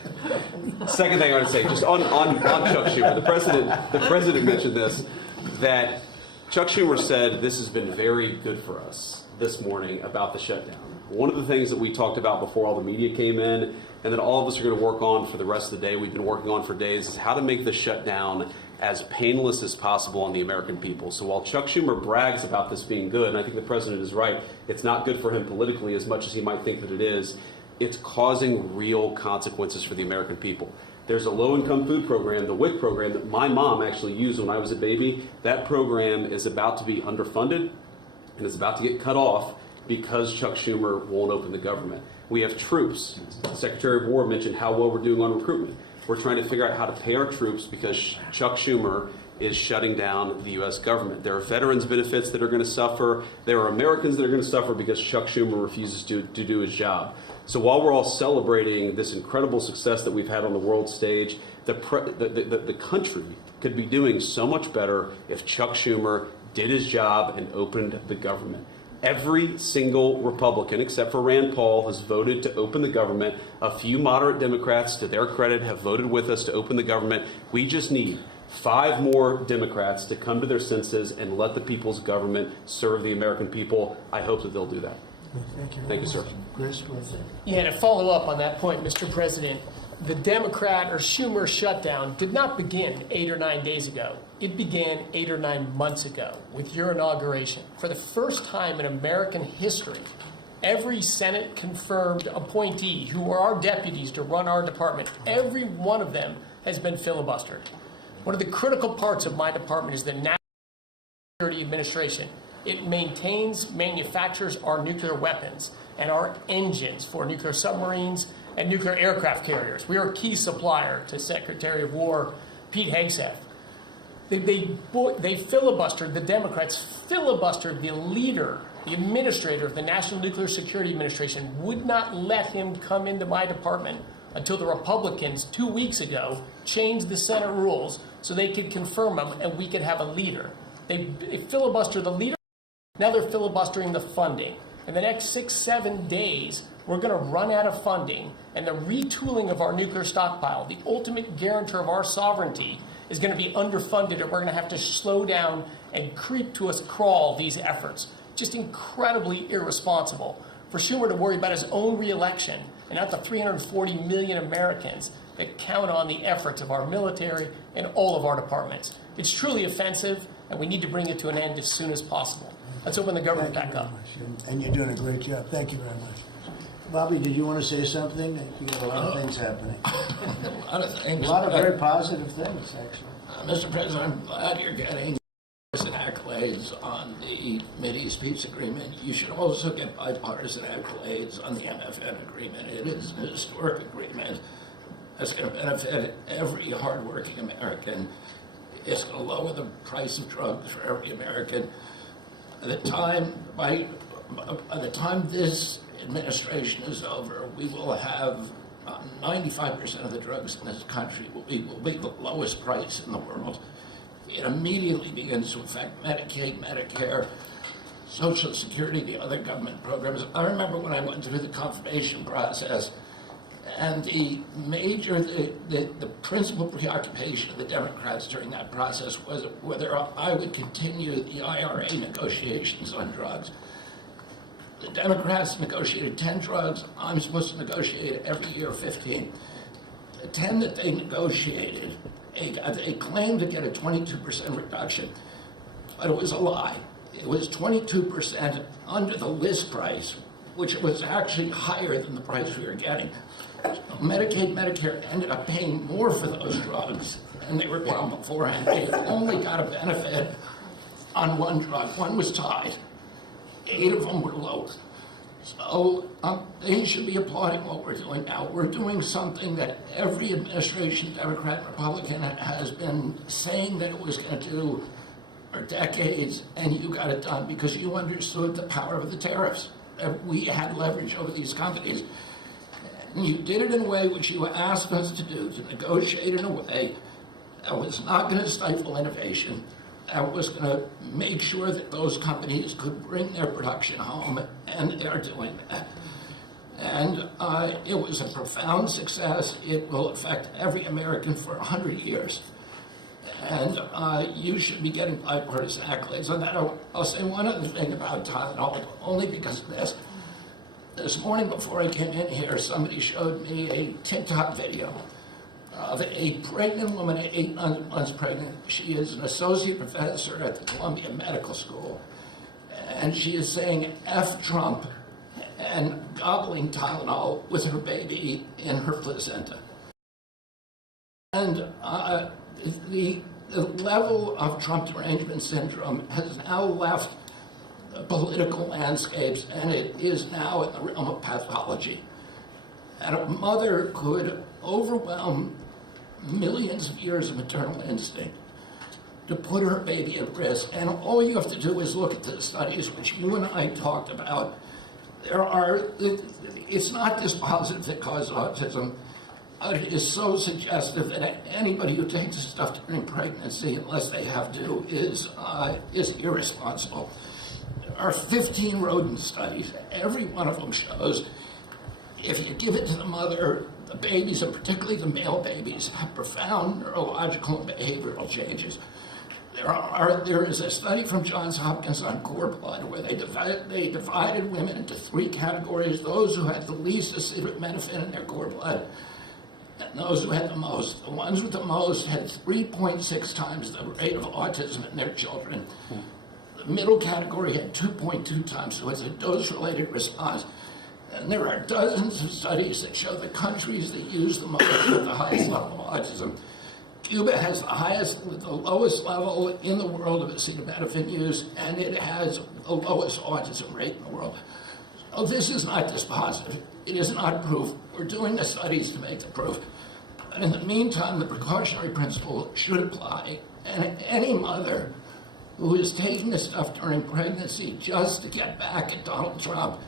Second thing I want to say, just on Chuck Schumer, the president mentioned this, that Chuck Schumer said this has been very good for us this morning about the shutdown. One of the things that we talked about before all the media came in, and that all of us are going to work on for the rest of the day, we've been working on for days, is how to make the shutdown as painless as possible on the American people. So while Chuck Schumer brags about this being good, and I think the president is right, it's not good for him politically as much as he might think that it is, it's causing real consequences for the American people. There's a low-income food program, the WIC program, that my mom actually used when I was a baby. That program is about to be underfunded and is about to get cut off because Chuck Schumer won't open the government. We have troops. The Secretary of War mentioned how well we're doing on recruitment. We're trying to figure out how to pay our troops because Chuck Schumer is shutting down the U.S. government. There are veterans benefits that are going to suffer. There are Americans that are going to suffer because Chuck Schumer refuses to do his job. So while we're all celebrating this incredible success that we've had on the world stage, the country could be doing so much better if Chuck Schumer did his job and opened the government. Every single Republican, except for Rand Paul, has voted to open the government. A few moderate Democrats, to their credit, have voted with us to open the government. We just need 5 more Democrats to come to their senses and let the people's government serve the American people. I hope that they'll do that. Thank you. Thank you, sir. Chris, what's it? Yeah, to follow up on that point, Mr. President, the Democrat or Schumer shutdown did not begin 8 or 9 days ago. It began 8 or 9 months ago with your inauguration. For the first time in American history, every Senate confirmed appointee who were our deputies to run our department, every one of them has been filibustered. One of the critical parts of my department is the National Security Administration. It maintains, manufactures our nuclear weapons and our engines for nuclear submarines and nuclear aircraft carriers. We are a key supplier to Secretary of War Pete Hegseth. They filibustered, the Democrats filibustered the leader, the administrator of the National Nuclear Security Administration, would not let him come into my department until the Republicans 2 weeks ago changed the Senate rules so they could confirm him and we could have a leader. They filibustered the leader. Now they're filibustering the funding. In the next 6-7 days, we're going to run out of funding, and the retooling of our nuclear stockpile, the ultimate guarantor of our sovereignty, is going to be underfunded, and we're going to have to slow down and creep to a crawl these efforts. Just incredibly irresponsible for Schumer to worry about his own reelection and not the 340 million Americans that count on the efforts of our military and all of our departments. It's truly offensive, and we need to bring it to an end as soon as possible. Let's open the government back up. And you're doing a great job. Thank you very much. Bobby, did you want to say something? You got a lot of things happening. A lot of things. A lot of very positive things, actually. Mr. President, I'm glad you're getting accolades on the Mideast Peace Agreement. You should also get bipartisan accolades on the MFN agreement. It is a historic agreement that's going to benefit every hardworking American. It's going to lower the price of drugs for every American. By the time this administration is over, we will have 95% of the drugs in this country will be the lowest price in the world. It immediately begins to affect Medicaid, Medicare, Social Security, the other government programs. I remember when I went through the confirmation process, and the principal preoccupation of the Democrats during that process was whether I would continue the IRA negotiations on drugs. The Democrats negotiated 10 drugs. I'm supposed to negotiate every year 15. The 10 that they negotiated, they claimed to get a 22% reduction, but it was a lie. It was 22% under the list price, which was actually higher than the price we were getting. Medicaid, Medicare ended up paying more for those drugs than they were paying beforehand. They only got a benefit on one drug. One was tied. 8 of them were lower. So they should be applauding what we're doing now. We're doing something that every administration, Democrat and Republican, has been saying that it was going to do for decades, and you got it done because you understood the power of the tariffs. We had leverage over these companies. And you did it in a way which you asked us to do, to negotiate in a way that was not going to stifle innovation, that was going to make sure that those companies could bring their production home, and they're doing that. And it was a profound success. It will affect every American for 100 years. And you should be getting bipartisan accolades on that. I'll say one other thing about Tylenol, only because of this. This morning before I came in here, somebody showed me a TikTok video of a pregnant woman at 8 months pregnant. She is an associate professor at the Columbia Medical School. And she is saying F Trump and gobbling Tylenol with her baby in her placenta. And the level of Trump derangement syndrome has now left the political landscapes, and it is now in the realm of pathology. And a mother could overwhelm millions of years of maternal instinct to put her baby at risk. And all you have to do is look at the studies which you and I talked about. It's not dispositive that causes autism. It is so suggestive that anybody who takes this stuff during pregnancy, unless they have to, is irresponsible. There are 15 rodent studies. Every one of them shows if you give it to the mother, the babies, and particularly the male babies, have profound neurological and behavioral changes. There is a study from Johns Hopkins on cord blood where they divided women into 3 categories: those who had the least acetaminophen in their cord blood, and those who had the most. The ones with the most had 3.6 times the rate of autism in their children. The middle category had 2.2 times, so it's a dose-related response. And there are dozens of studies that show the countries that use the most have the highest level of autism. Cuba has the lowest level in the world of acetaminophen use, and it has the lowest autism rate in the world. So this is not dispositive. It is not proof. We're doing the studies to make the proof. But in the meantime, the precautionary principle should apply. And any mother who is taking this stuff during pregnancy just to get back at Donald Trump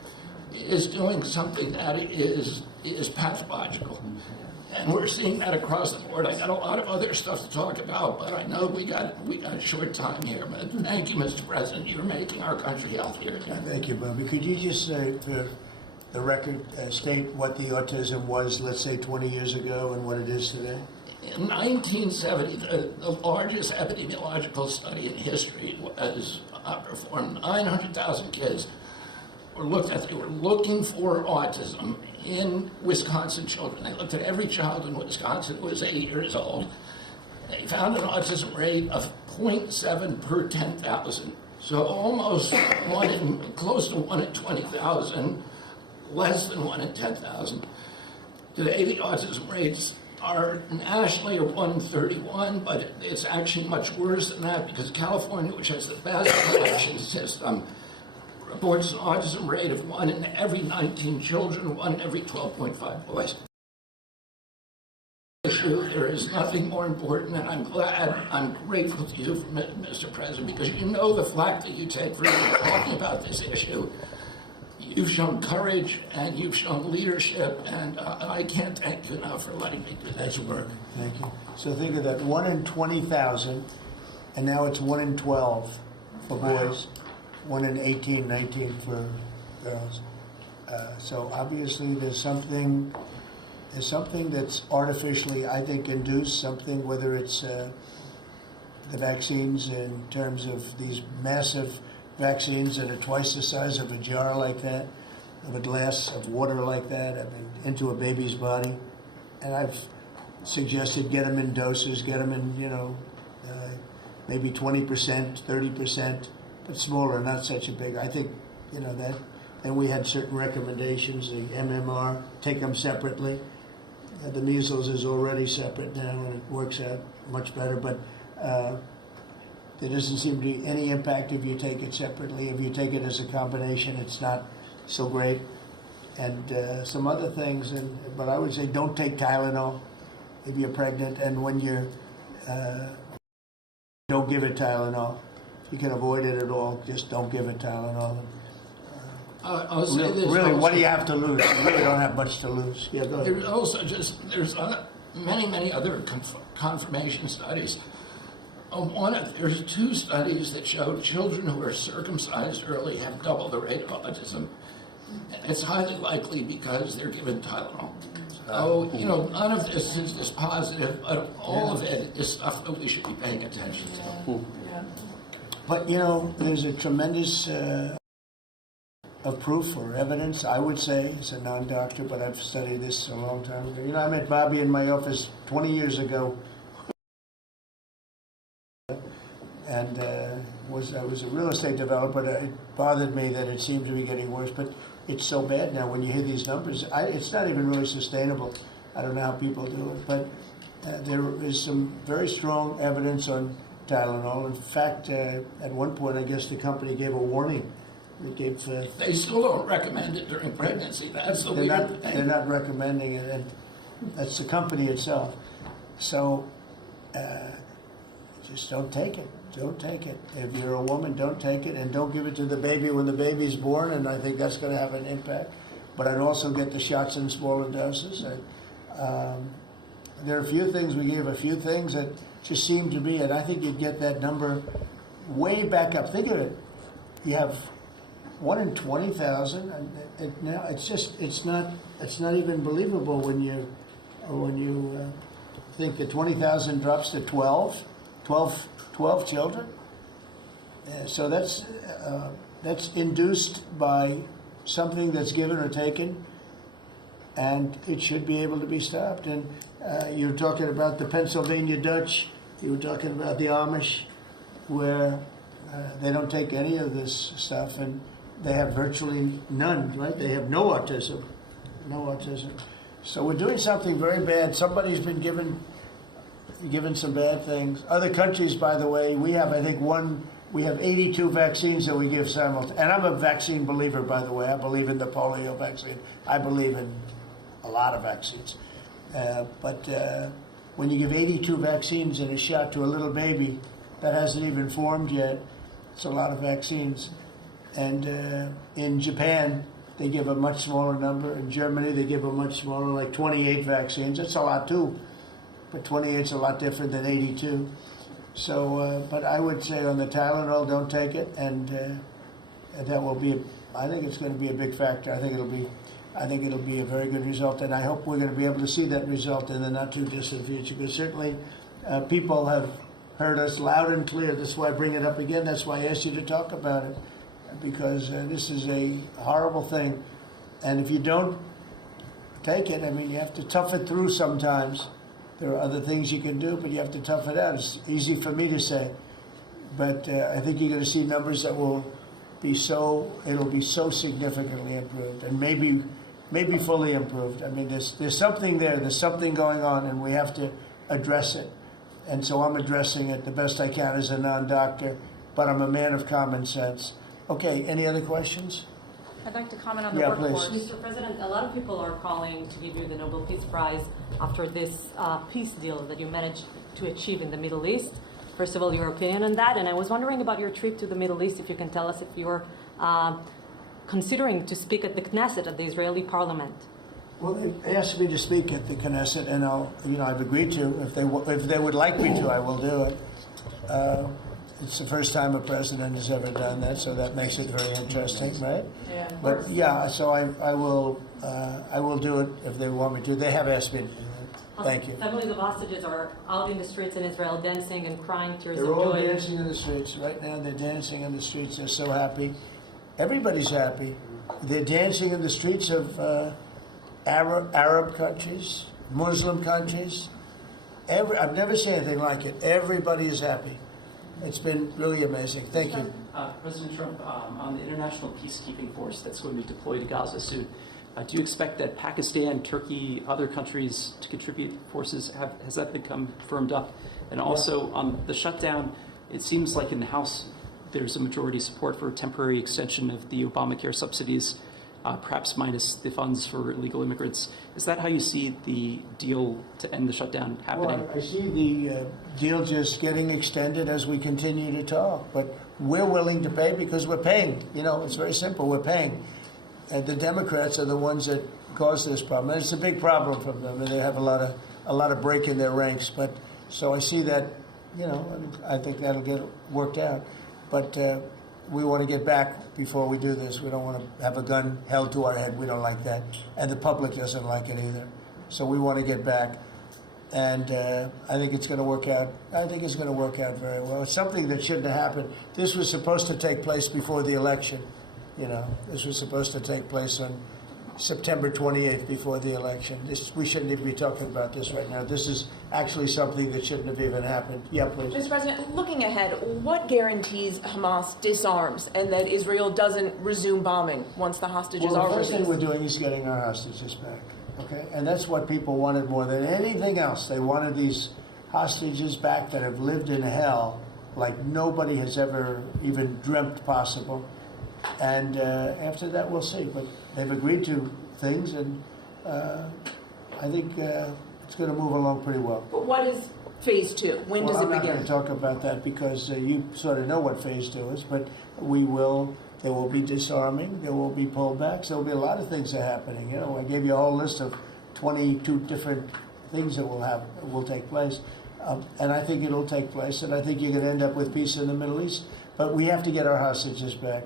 is doing something that is pathological. And we're seeing that across the board. I got a lot of other stuff to talk about, but I know we got a short time here. But thank you, Mr. President. You're making our country healthier again. Thank you, Bobby. Could you just say, for the record, state what the autism was, let's say, 20 years ago and what it is today? In 1970, the largest epidemiological study in history was performed. 900,000 kids were looked at. They were looking for autism in Wisconsin children. They looked at every child in Wisconsin who was 8 years old. They found an autism rate of 0.7 per 10,000. So almost close to 1 in 20,000, less than 1 in 10,000. Today, the autism rates are nationally 1 in 31, but it's actually much worse than that because California, which has the best collection system, reports an autism rate of 1 in every 19 children, 1 in every 12.5 boys. There is nothing more important, and I'm grateful to you, Mr. President, because you know the flack that you take for talking about this issue. You've shown courage and you've shown leadership, and I can't thank you enough for letting me do this work. Thank you. So think of that, 1 in 20,000, and now it's 1 in 12 for boys, 1 in 18, 19 for girls. So obviously there's something that's artificially, I think, induced, something, whether it's the vaccines in terms of these massive vaccines that are twice the size of a jar like that, of a glass of water like that, I mean, into a baby's body. And I've suggested get them in doses, get them in, maybe 20%, 30%, but smaller, not such a big. I think, that. Then we had certain recommendations, the MMR, take them separately. The measles is already separate now, and it works out much better, but there doesn't seem to be any impact if you take it separately. If you take it as a combination, it's not so great. And some other things, but I would say don't take Tylenol if you're pregnant, and when you're, don't give it Tylenol. If you can avoid it at all, just don't give it Tylenol. I'll say this. Really, also, what do you have to lose? You really don't have much to lose. Yeah, go ahead. There's also there's many other confirmation studies. There's 2 studies that show children who are circumcised early have double the rate of autism. And it's highly likely because they're given Tylenol. So, none of this is positive, but all of it is stuff that we should be paying attention to. But, there's a tremendous of proof or evidence, I would say, as a non-doctor, but I've studied this a long time ago. I met Bobby in my office 20 years ago, and I was a real estate developer. It bothered me that it seemed to be getting worse, but it's so bad now when you hear these numbers. It's not even really sustainable. I don't know how people do it, but there is some very strong evidence on Tylenol. In fact, at one point, I guess the company gave a warning. They still don't recommend it during pregnancy. That's the weird thing. They're not recommending it, and that's the company itself. So just don't take it. Don't take it. If you're a woman, don't take it, and don't give it to the baby when the baby's born, and I think that's going to have an impact. But I'd also get the shots in smaller doses. There are a few things, we gave a few things that just seem to be, and I think you'd get that number way back up. Think of it. You have 1 in 20,000, and now it's not even believable when you think that 20,000 drops to 12 children. So that's induced by something that's given or taken, and it should be able to be stopped. And you're talking about the Pennsylvania Dutch, you were talking about the Amish, where they don't take any of this stuff, and they have virtually none, right? They have no autism. So we're doing something very bad. Somebody's been given some bad things. Other countries, by the way, we have 82 vaccines that we give simultaneously. And I'm a vaccine believer, by the way. I believe in the polio vaccine. I believe in a lot of vaccines. But when you give 82 vaccines in a shot to a little baby that hasn't even formed yet, it's a lot of vaccines. And in Japan, they give a much smaller number. In Germany, they give a much smaller, like 28 vaccines. That's a lot too, but 28 is a lot different than 82. So, but I would say on the Tylenol, don't take it, and that will be. I think it's going to be a big factor. I think it'll be a very good result, and I hope we're going to be able to see that result in the not too distant future. Because certainly, people have heard us loud and clear. That's why I bring it up again. That's why I asked you to talk about it. Because this is a horrible thing. And if you don't take it, I mean, you have to tough it through sometimes. There are other things you can do, but you have to tough it out. It's easy for me to say. But I think you're going to see numbers that it'll be so significantly improved, and maybe fully improved. I mean, there's something there. There's something going on, and we have to address it. And so I'm addressing it the best I can as a non-doctor, but I'm a man of common sense. Okay, any other questions? I'd like to comment on the Yeah, workforce. please. Mr. President, a lot of people are calling to give you the Nobel Peace Prize after this peace deal that you managed to achieve in the Middle East. First of all, your opinion on that, and I was wondering about your trip to the Middle East, if you can tell us if you're considering to speak at the Knesset, at the Israeli parliament. Well, they asked me to speak at the Knesset, and I've agreed to. If they would like me to, I will do it. It's the first time a president has ever done that, so that makes it very interesting, right? Yeah. But yeah, so I will do it if they want me to. They have asked me to do that. Thank you. Families of hostages are out in the streets in Israel dancing and crying tears They're of all joy. dancing in the streets right now. They're dancing in the streets. They're so happy. Everybody's happy. They're dancing in the streets of Arab countries, Muslim countries. I've never seen anything like it. Everybody is happy. It's been really amazing. Thank you. President Trump, on the international peacekeeping force that's going to be deployed to Gaza soon, do you expect that Pakistan, Turkey, other countries to contribute forces? Has that become firmed up? And also on the shutdown, it seems like in the House there's a majority support for a temporary extension of the Obamacare subsidies, perhaps minus the funds for illegal immigrants. Is that how you see the deal to end the shutdown happening? Well, I see the deal just getting extended as we continue to talk. But we're willing to pay because we're paying. It's very simple. We're paying. And the Democrats are the ones that caused this problem. And it's a big problem for them. And they have a lot of break in their ranks. But so I see that, I think that'll get worked out. But we want to get back before we do this. We don't want to have a gun held to our head. We don't like that. And the public doesn't like it either. So we want to get back. And I think it's going to work out. I think it's going to work out very well. It's something that shouldn't have happened. This was supposed to take place before the election. You know, this was supposed to take place on September 28th before the election. We shouldn't even be talking about this right now. This is actually something that shouldn't have even happened. Yeah, please. Mr. President, looking ahead, what guarantees Hamas disarms and that Israel doesn't resume bombing once the hostages Well, are the first thing released? we're doing is getting our hostages back. Okay, and that's what people wanted more than anything else. They wanted these hostages back that have lived in hell like nobody has ever even dreamt possible. And after that, we'll see. But they've agreed to things, and I think it's going to move along pretty well. But what is phase two? When does it I'm not begin? going to talk about that because you sort of know what phase two is, but there will be disarming, there will be pullbacks, there will be a lot of things that are happening. You know, I gave you a whole list of 22 different things that will take place. And I think it'll take place, and I think you're going to end up with peace in the Middle East. But we have to get our hostages back.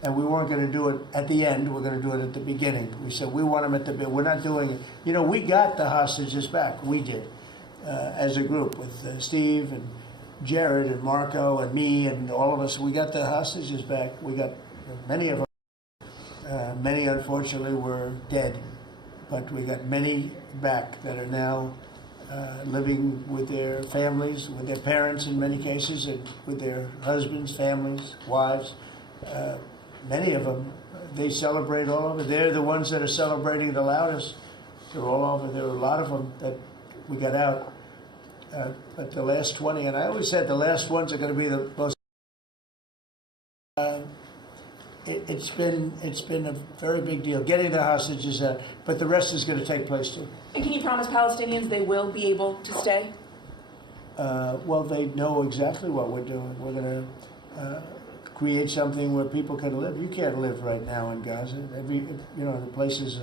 And we weren't going to do it at the end. We're going to do it at the beginning. We said we want them at the beginning. We're not doing it. You know, we got the hostages back. We did, as a group, with Steve and Jared and Marco and me and all of us. We got the hostages back. We got many of them. Many, unfortunately, were dead. But we got many back that are now living with their families, with their parents in many cases, and with their husbands, families, wives. Many of them, they celebrate all over. They're the ones that are celebrating the loudest. They're all over. There are a lot of them that we got out. But the last 20, and I always said the last ones are going to be the most. It's been a very big deal getting the hostages out, but the rest is going to take place too. And can you promise Palestinians they will be able to stay? Well, they know exactly what we're doing. We're going to create something where people can live. You can't live right now in Gaza. The place is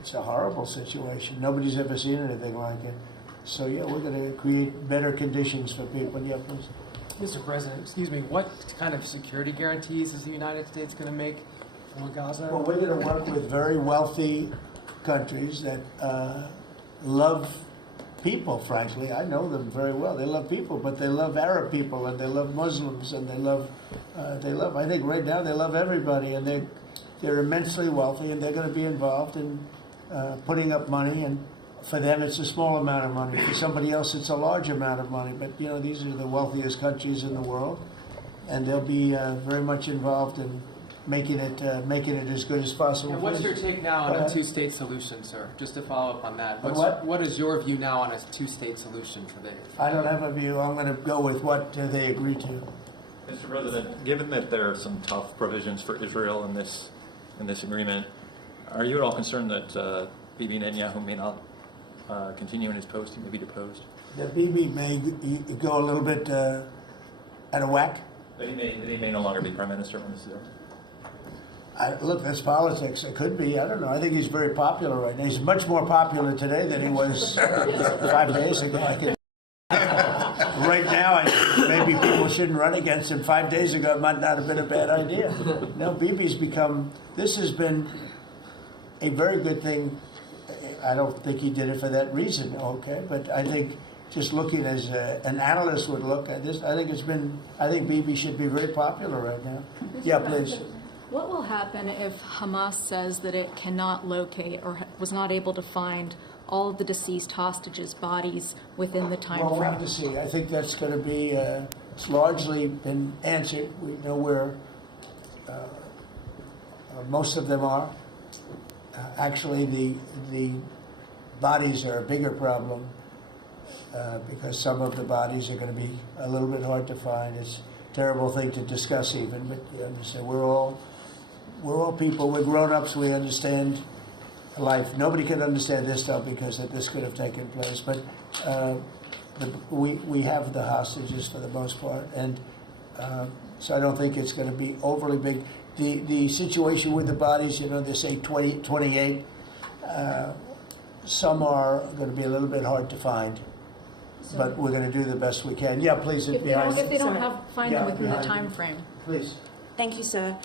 it's a horrible situation. Nobody's ever seen anything like it. So yeah, we're going to create better conditions for people. Yeah, please. Mr. President, excuse me, what kind of security guarantees is the United States going to make for Gaza? Well, we're going to work with very wealthy countries that love people, frankly. I know them very well. They love people, but they love Arab people, and they love Muslims, and they love, I think right now they love everybody, and they're immensely wealthy, and they're going to be involved in putting up money, and for them it's a small amount of money. For somebody else it's a large amount of money, but you know, these are the wealthiest countries in the world, and they'll be very much involved in making it as good as possible. And what's your take now on a two-state solution, sir? Just to follow up on that. What is your view now on a two-state solution for the? I don't have a view. I'm going to go with what they agree to. Mr. President, given that there are some tough provisions for Israel in this agreement, are you at all concerned that Bibi Netanyahu may not continue in his post? He may be deposed. That Bibi may go a little bit out of whack. That he may no longer be prime minister when this is over. Look, that's politics. It could be. I don't know. I think he's very popular right now. He's much more popular today than he was 5 days ago. Right now, maybe people shouldn't run against him. 5 days ago, it might not have been a bad idea. No, Bibi's this has been a very good thing. I don't think he did it for that reason, okay? But I think just looking as an analyst would look at this, I think Bibi should be very popular right now. Yeah, please. What will happen if Hamas says that it cannot locate or was not able to find all of the deceased hostages' bodies within the time Well, we'll frame? have to see. I think that's going to be, it's largely been answered. We know where most of them are. Actually, the bodies are a bigger problem because some of the bodies are going to be a little bit hard to find. It's a terrible thing to discuss even, but you understand, we're all people. We're grown-ups. We understand life. Nobody can understand this stuff because this could have taken place. But we have the hostages for the most part, and so I don't think it's going to be overly big. The situation with the bodies, they say 28. Some are going to be a little bit hard to find, but we're going to do the best we can. Yeah, please. If they don't find them within the time frame. Please. Thank you, sir.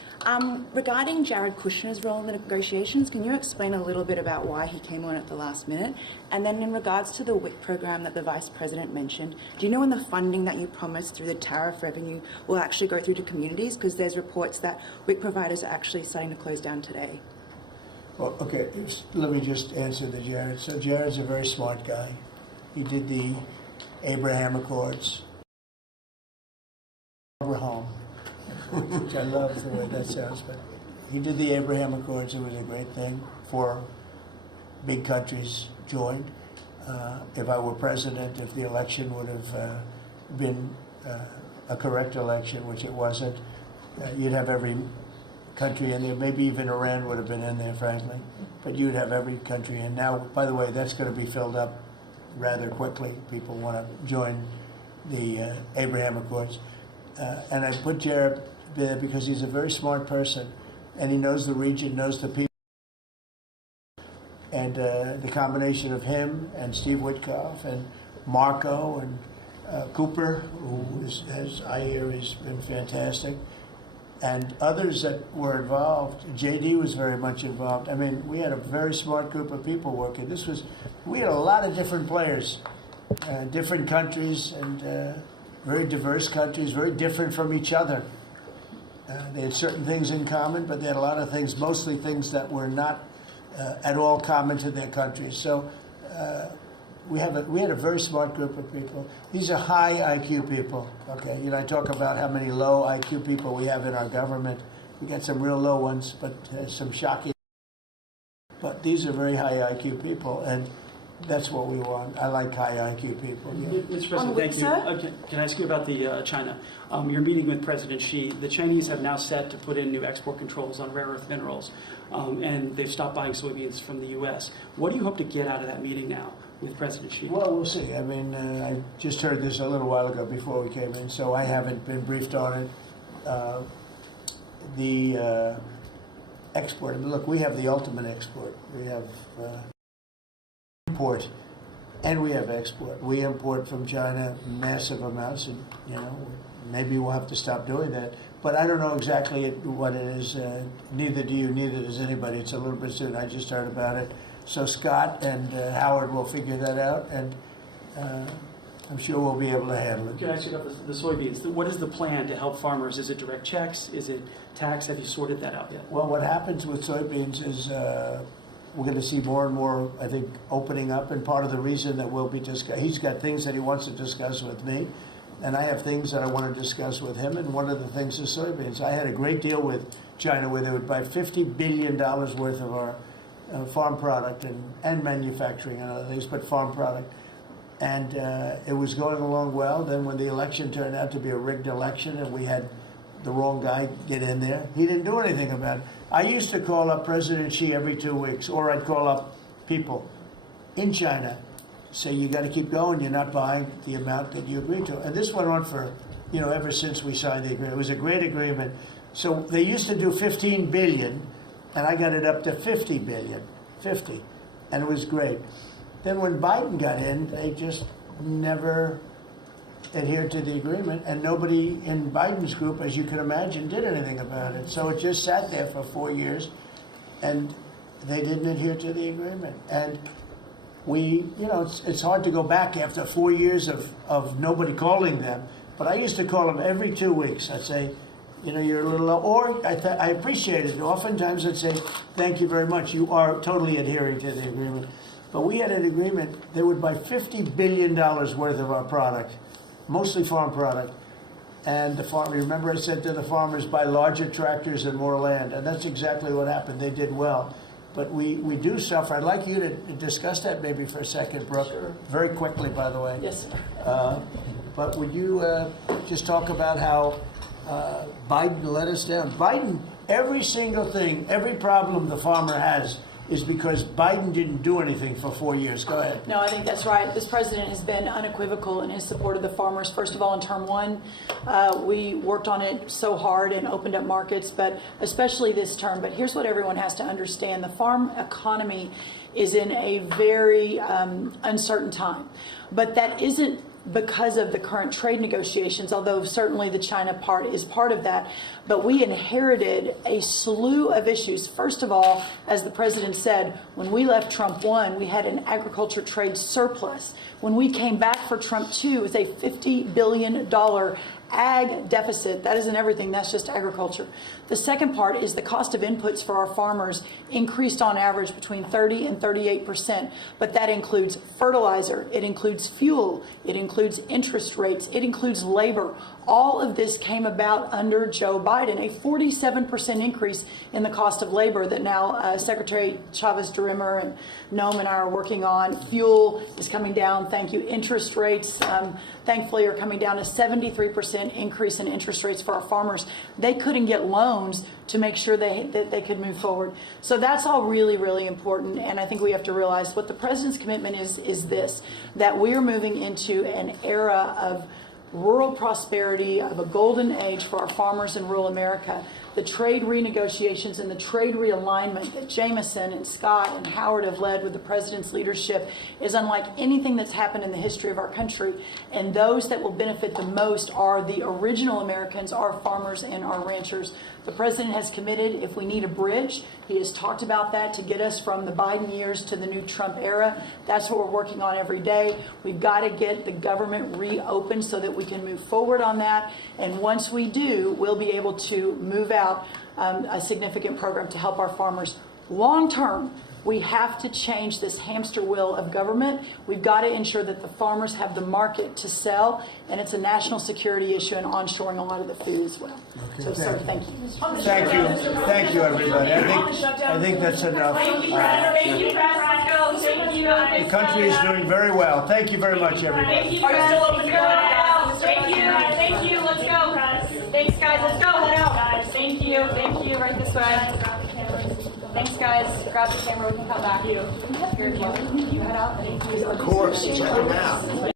Regarding Jared Kushner's role in the negotiations, can you explain a little bit about why he came on at the last minute? And then in regards to the WIC program that the Vice President mentioned, do you know when the funding that you promised through the tariff revenue will actually go through to communities? Because there's reports that WIC providers are actually starting to close down today. Well, okay, let me just answer the Jared. So Jared's a very smart guy. He did the Abraham Accords. Abraham, which I love the way that sounds, but he did the Abraham Accords. It was a great thing. 4 big countries joined. If I were president, if the election would have been a correct election, which it wasn't, you'd have every country in there. Maybe even Iran would have been in there, frankly. But you'd have every country in. Now, by the way, that's going to be filled up rather quickly. People want to join the Abraham Accords. And I put Jared there because he's a very smart person, and he knows the region, knows the people. And the combination of him and Steve Witkoff and Marco and Cooper, who is, as I hear, has been fantastic, and others that were involved. JD was very much involved. I mean, we had a very smart group of people working. We had a lot of different players, different countries, and very diverse countries, very different from each other. They had certain things in common, but they had a lot of things, mostly things that were not at all common to their countries. So we had a very smart group of people. These are high IQ people. Okay, I talk about how many low IQ people we have in our government. We got some real low ones, but some shocking. But these are very high IQ people, and that's what we want. I like high IQ people. Yeah. Mr. President, thank you. Can I ask you about the China? You're meeting with President Xi. The Chinese have now set to put in new export controls on rare earth minerals, and they've stopped buying soybeans from the U.S. What do you hope to get out of that meeting now with President Xi? Well, we'll see. I mean, I just heard this a little while ago before we came in, so I haven't been briefed on it. The export, I mean, look, we have the ultimate export. We have import, and we have export. We import from China massive amounts, and maybe we'll have to stop doing that. But I don't know exactly what it is. Neither do you. Neither does anybody. It's a little bit soon. I just heard about it. So Scott and Howard will figure that out, and I'm sure we'll be able to handle it. Can I ask you about the soybeans? What is the plan to help farmers? Is it direct checks? Is it tax? Have you sorted that out yet? Well, what happens with soybeans is we're going to see more and more, I think, opening up. And part of the reason that we'll be he's got things that he wants to discuss with me, and I have things that I want to discuss with him. And one of the things is soybeans. I had a great deal with China where they would buy $50 billion worth of our farm product and manufacturing and other things, but farm product. And it was going along well. Then when the election turned out to be a rigged election and we had the wrong guy get in there, he didn't do anything about it. I used to call up President Xi every 2 weeks, or I'd call up people in China, say, you got to keep going, you're not buying the amount that you agreed to. And this went on for, ever since we signed the agreement. It was a great agreement. So they used to do 15 billion, and I got it up to 50 billion, 50, and it was great. Then when Biden got in, they just never adhered to the agreement, and nobody in Biden's group, as you can imagine, did anything about it. So it just sat there for 4 years, and they didn't adhere to the agreement. And we, it's hard to go back after 4 years of nobody calling them, but I used to call them every 2 weeks. I'd say, you're a little low, or I appreciate it. Oftentimes I'd say, thank you very much. You are totally adhering to the agreement. But we had an agreement. They would buy $50 billion worth of our product, mostly farm product. And the farm, remember I said to the farmers, buy larger tractors and more land. And that's exactly what happened. They did well. But we do suffer. I'd like you to discuss that maybe for a second, Brooke. Sure. Very quickly, by the way. Yes, sir. But would you just talk about how Biden let us down? Biden, every single thing, every problem the farmer has is because Biden didn't do anything for 4 years. Go ahead. No, I think that's right. This president has been unequivocal in his support of the farmers. First of all, in term one, we worked on it so hard and opened up markets, but especially this term. But here's what everyone has to understand. The farm economy is in a very uncertain time. But that isn't because of the current trade negotiations, although certainly the China part is part of that. But we inherited a slew of issues. First of all, as the president said, when we left Trump 1, we had an agriculture trade surplus. When we came back for Trump 2, it was a $50 billion ag deficit. That isn't everything, that's just agriculture. The second part is the cost of inputs for our farmers increased on average between 30 and 38%, but that includes fertilizer, it includes fuel, it includes interest rates, it includes labor. All of this came about under Joe Biden, a 47% increase in the cost of labor that now Secretary Chavez-DeRimmer and Noem and I are working on. Fuel is coming down, thank you. Interest rates, thankfully, are coming down. A 73% increase in interest rates for our farmers. They couldn't get loans to make sure that they could move forward. So that's all really, really important. And I think we have to realize what the president's commitment is this, that we are moving into an era of rural prosperity, of a golden age for our farmers in rural America. The trade renegotiations and the trade realignment that Jameson and Scott and Howard have led with the president's leadership is unlike anything that's happened in the history of our country. And those that will benefit the most are the original Americans, our farmers and our ranchers. The president has committed, if we need a bridge, he has talked about that to get us from the Biden years to the new Trump era. That's what we're working on every day. We've got to get the government reopened so that we can move forward on that. And once we do, we'll be able to move out a significant program to help our farmers. Long term, we have to change this hamster wheel of government. We've got to ensure that the farmers have the market to sell, and it's a national security issue and onshoring a lot of the food as well. Okay, So, sir, thank you. Thank you, everybody. I think that's enough. Thank you, Thank you, Thank you, guys. The country is doing very well. Thank you very much, everybody. Thank you, guys. Thank you. Thank you. Let's go, guys. Thanks, guys. Let's go. Head out, guys. Thank you. Thank you. Right this way. Thanks, guys. Grab the camera. We can come back. You head out. Of course. Check them out.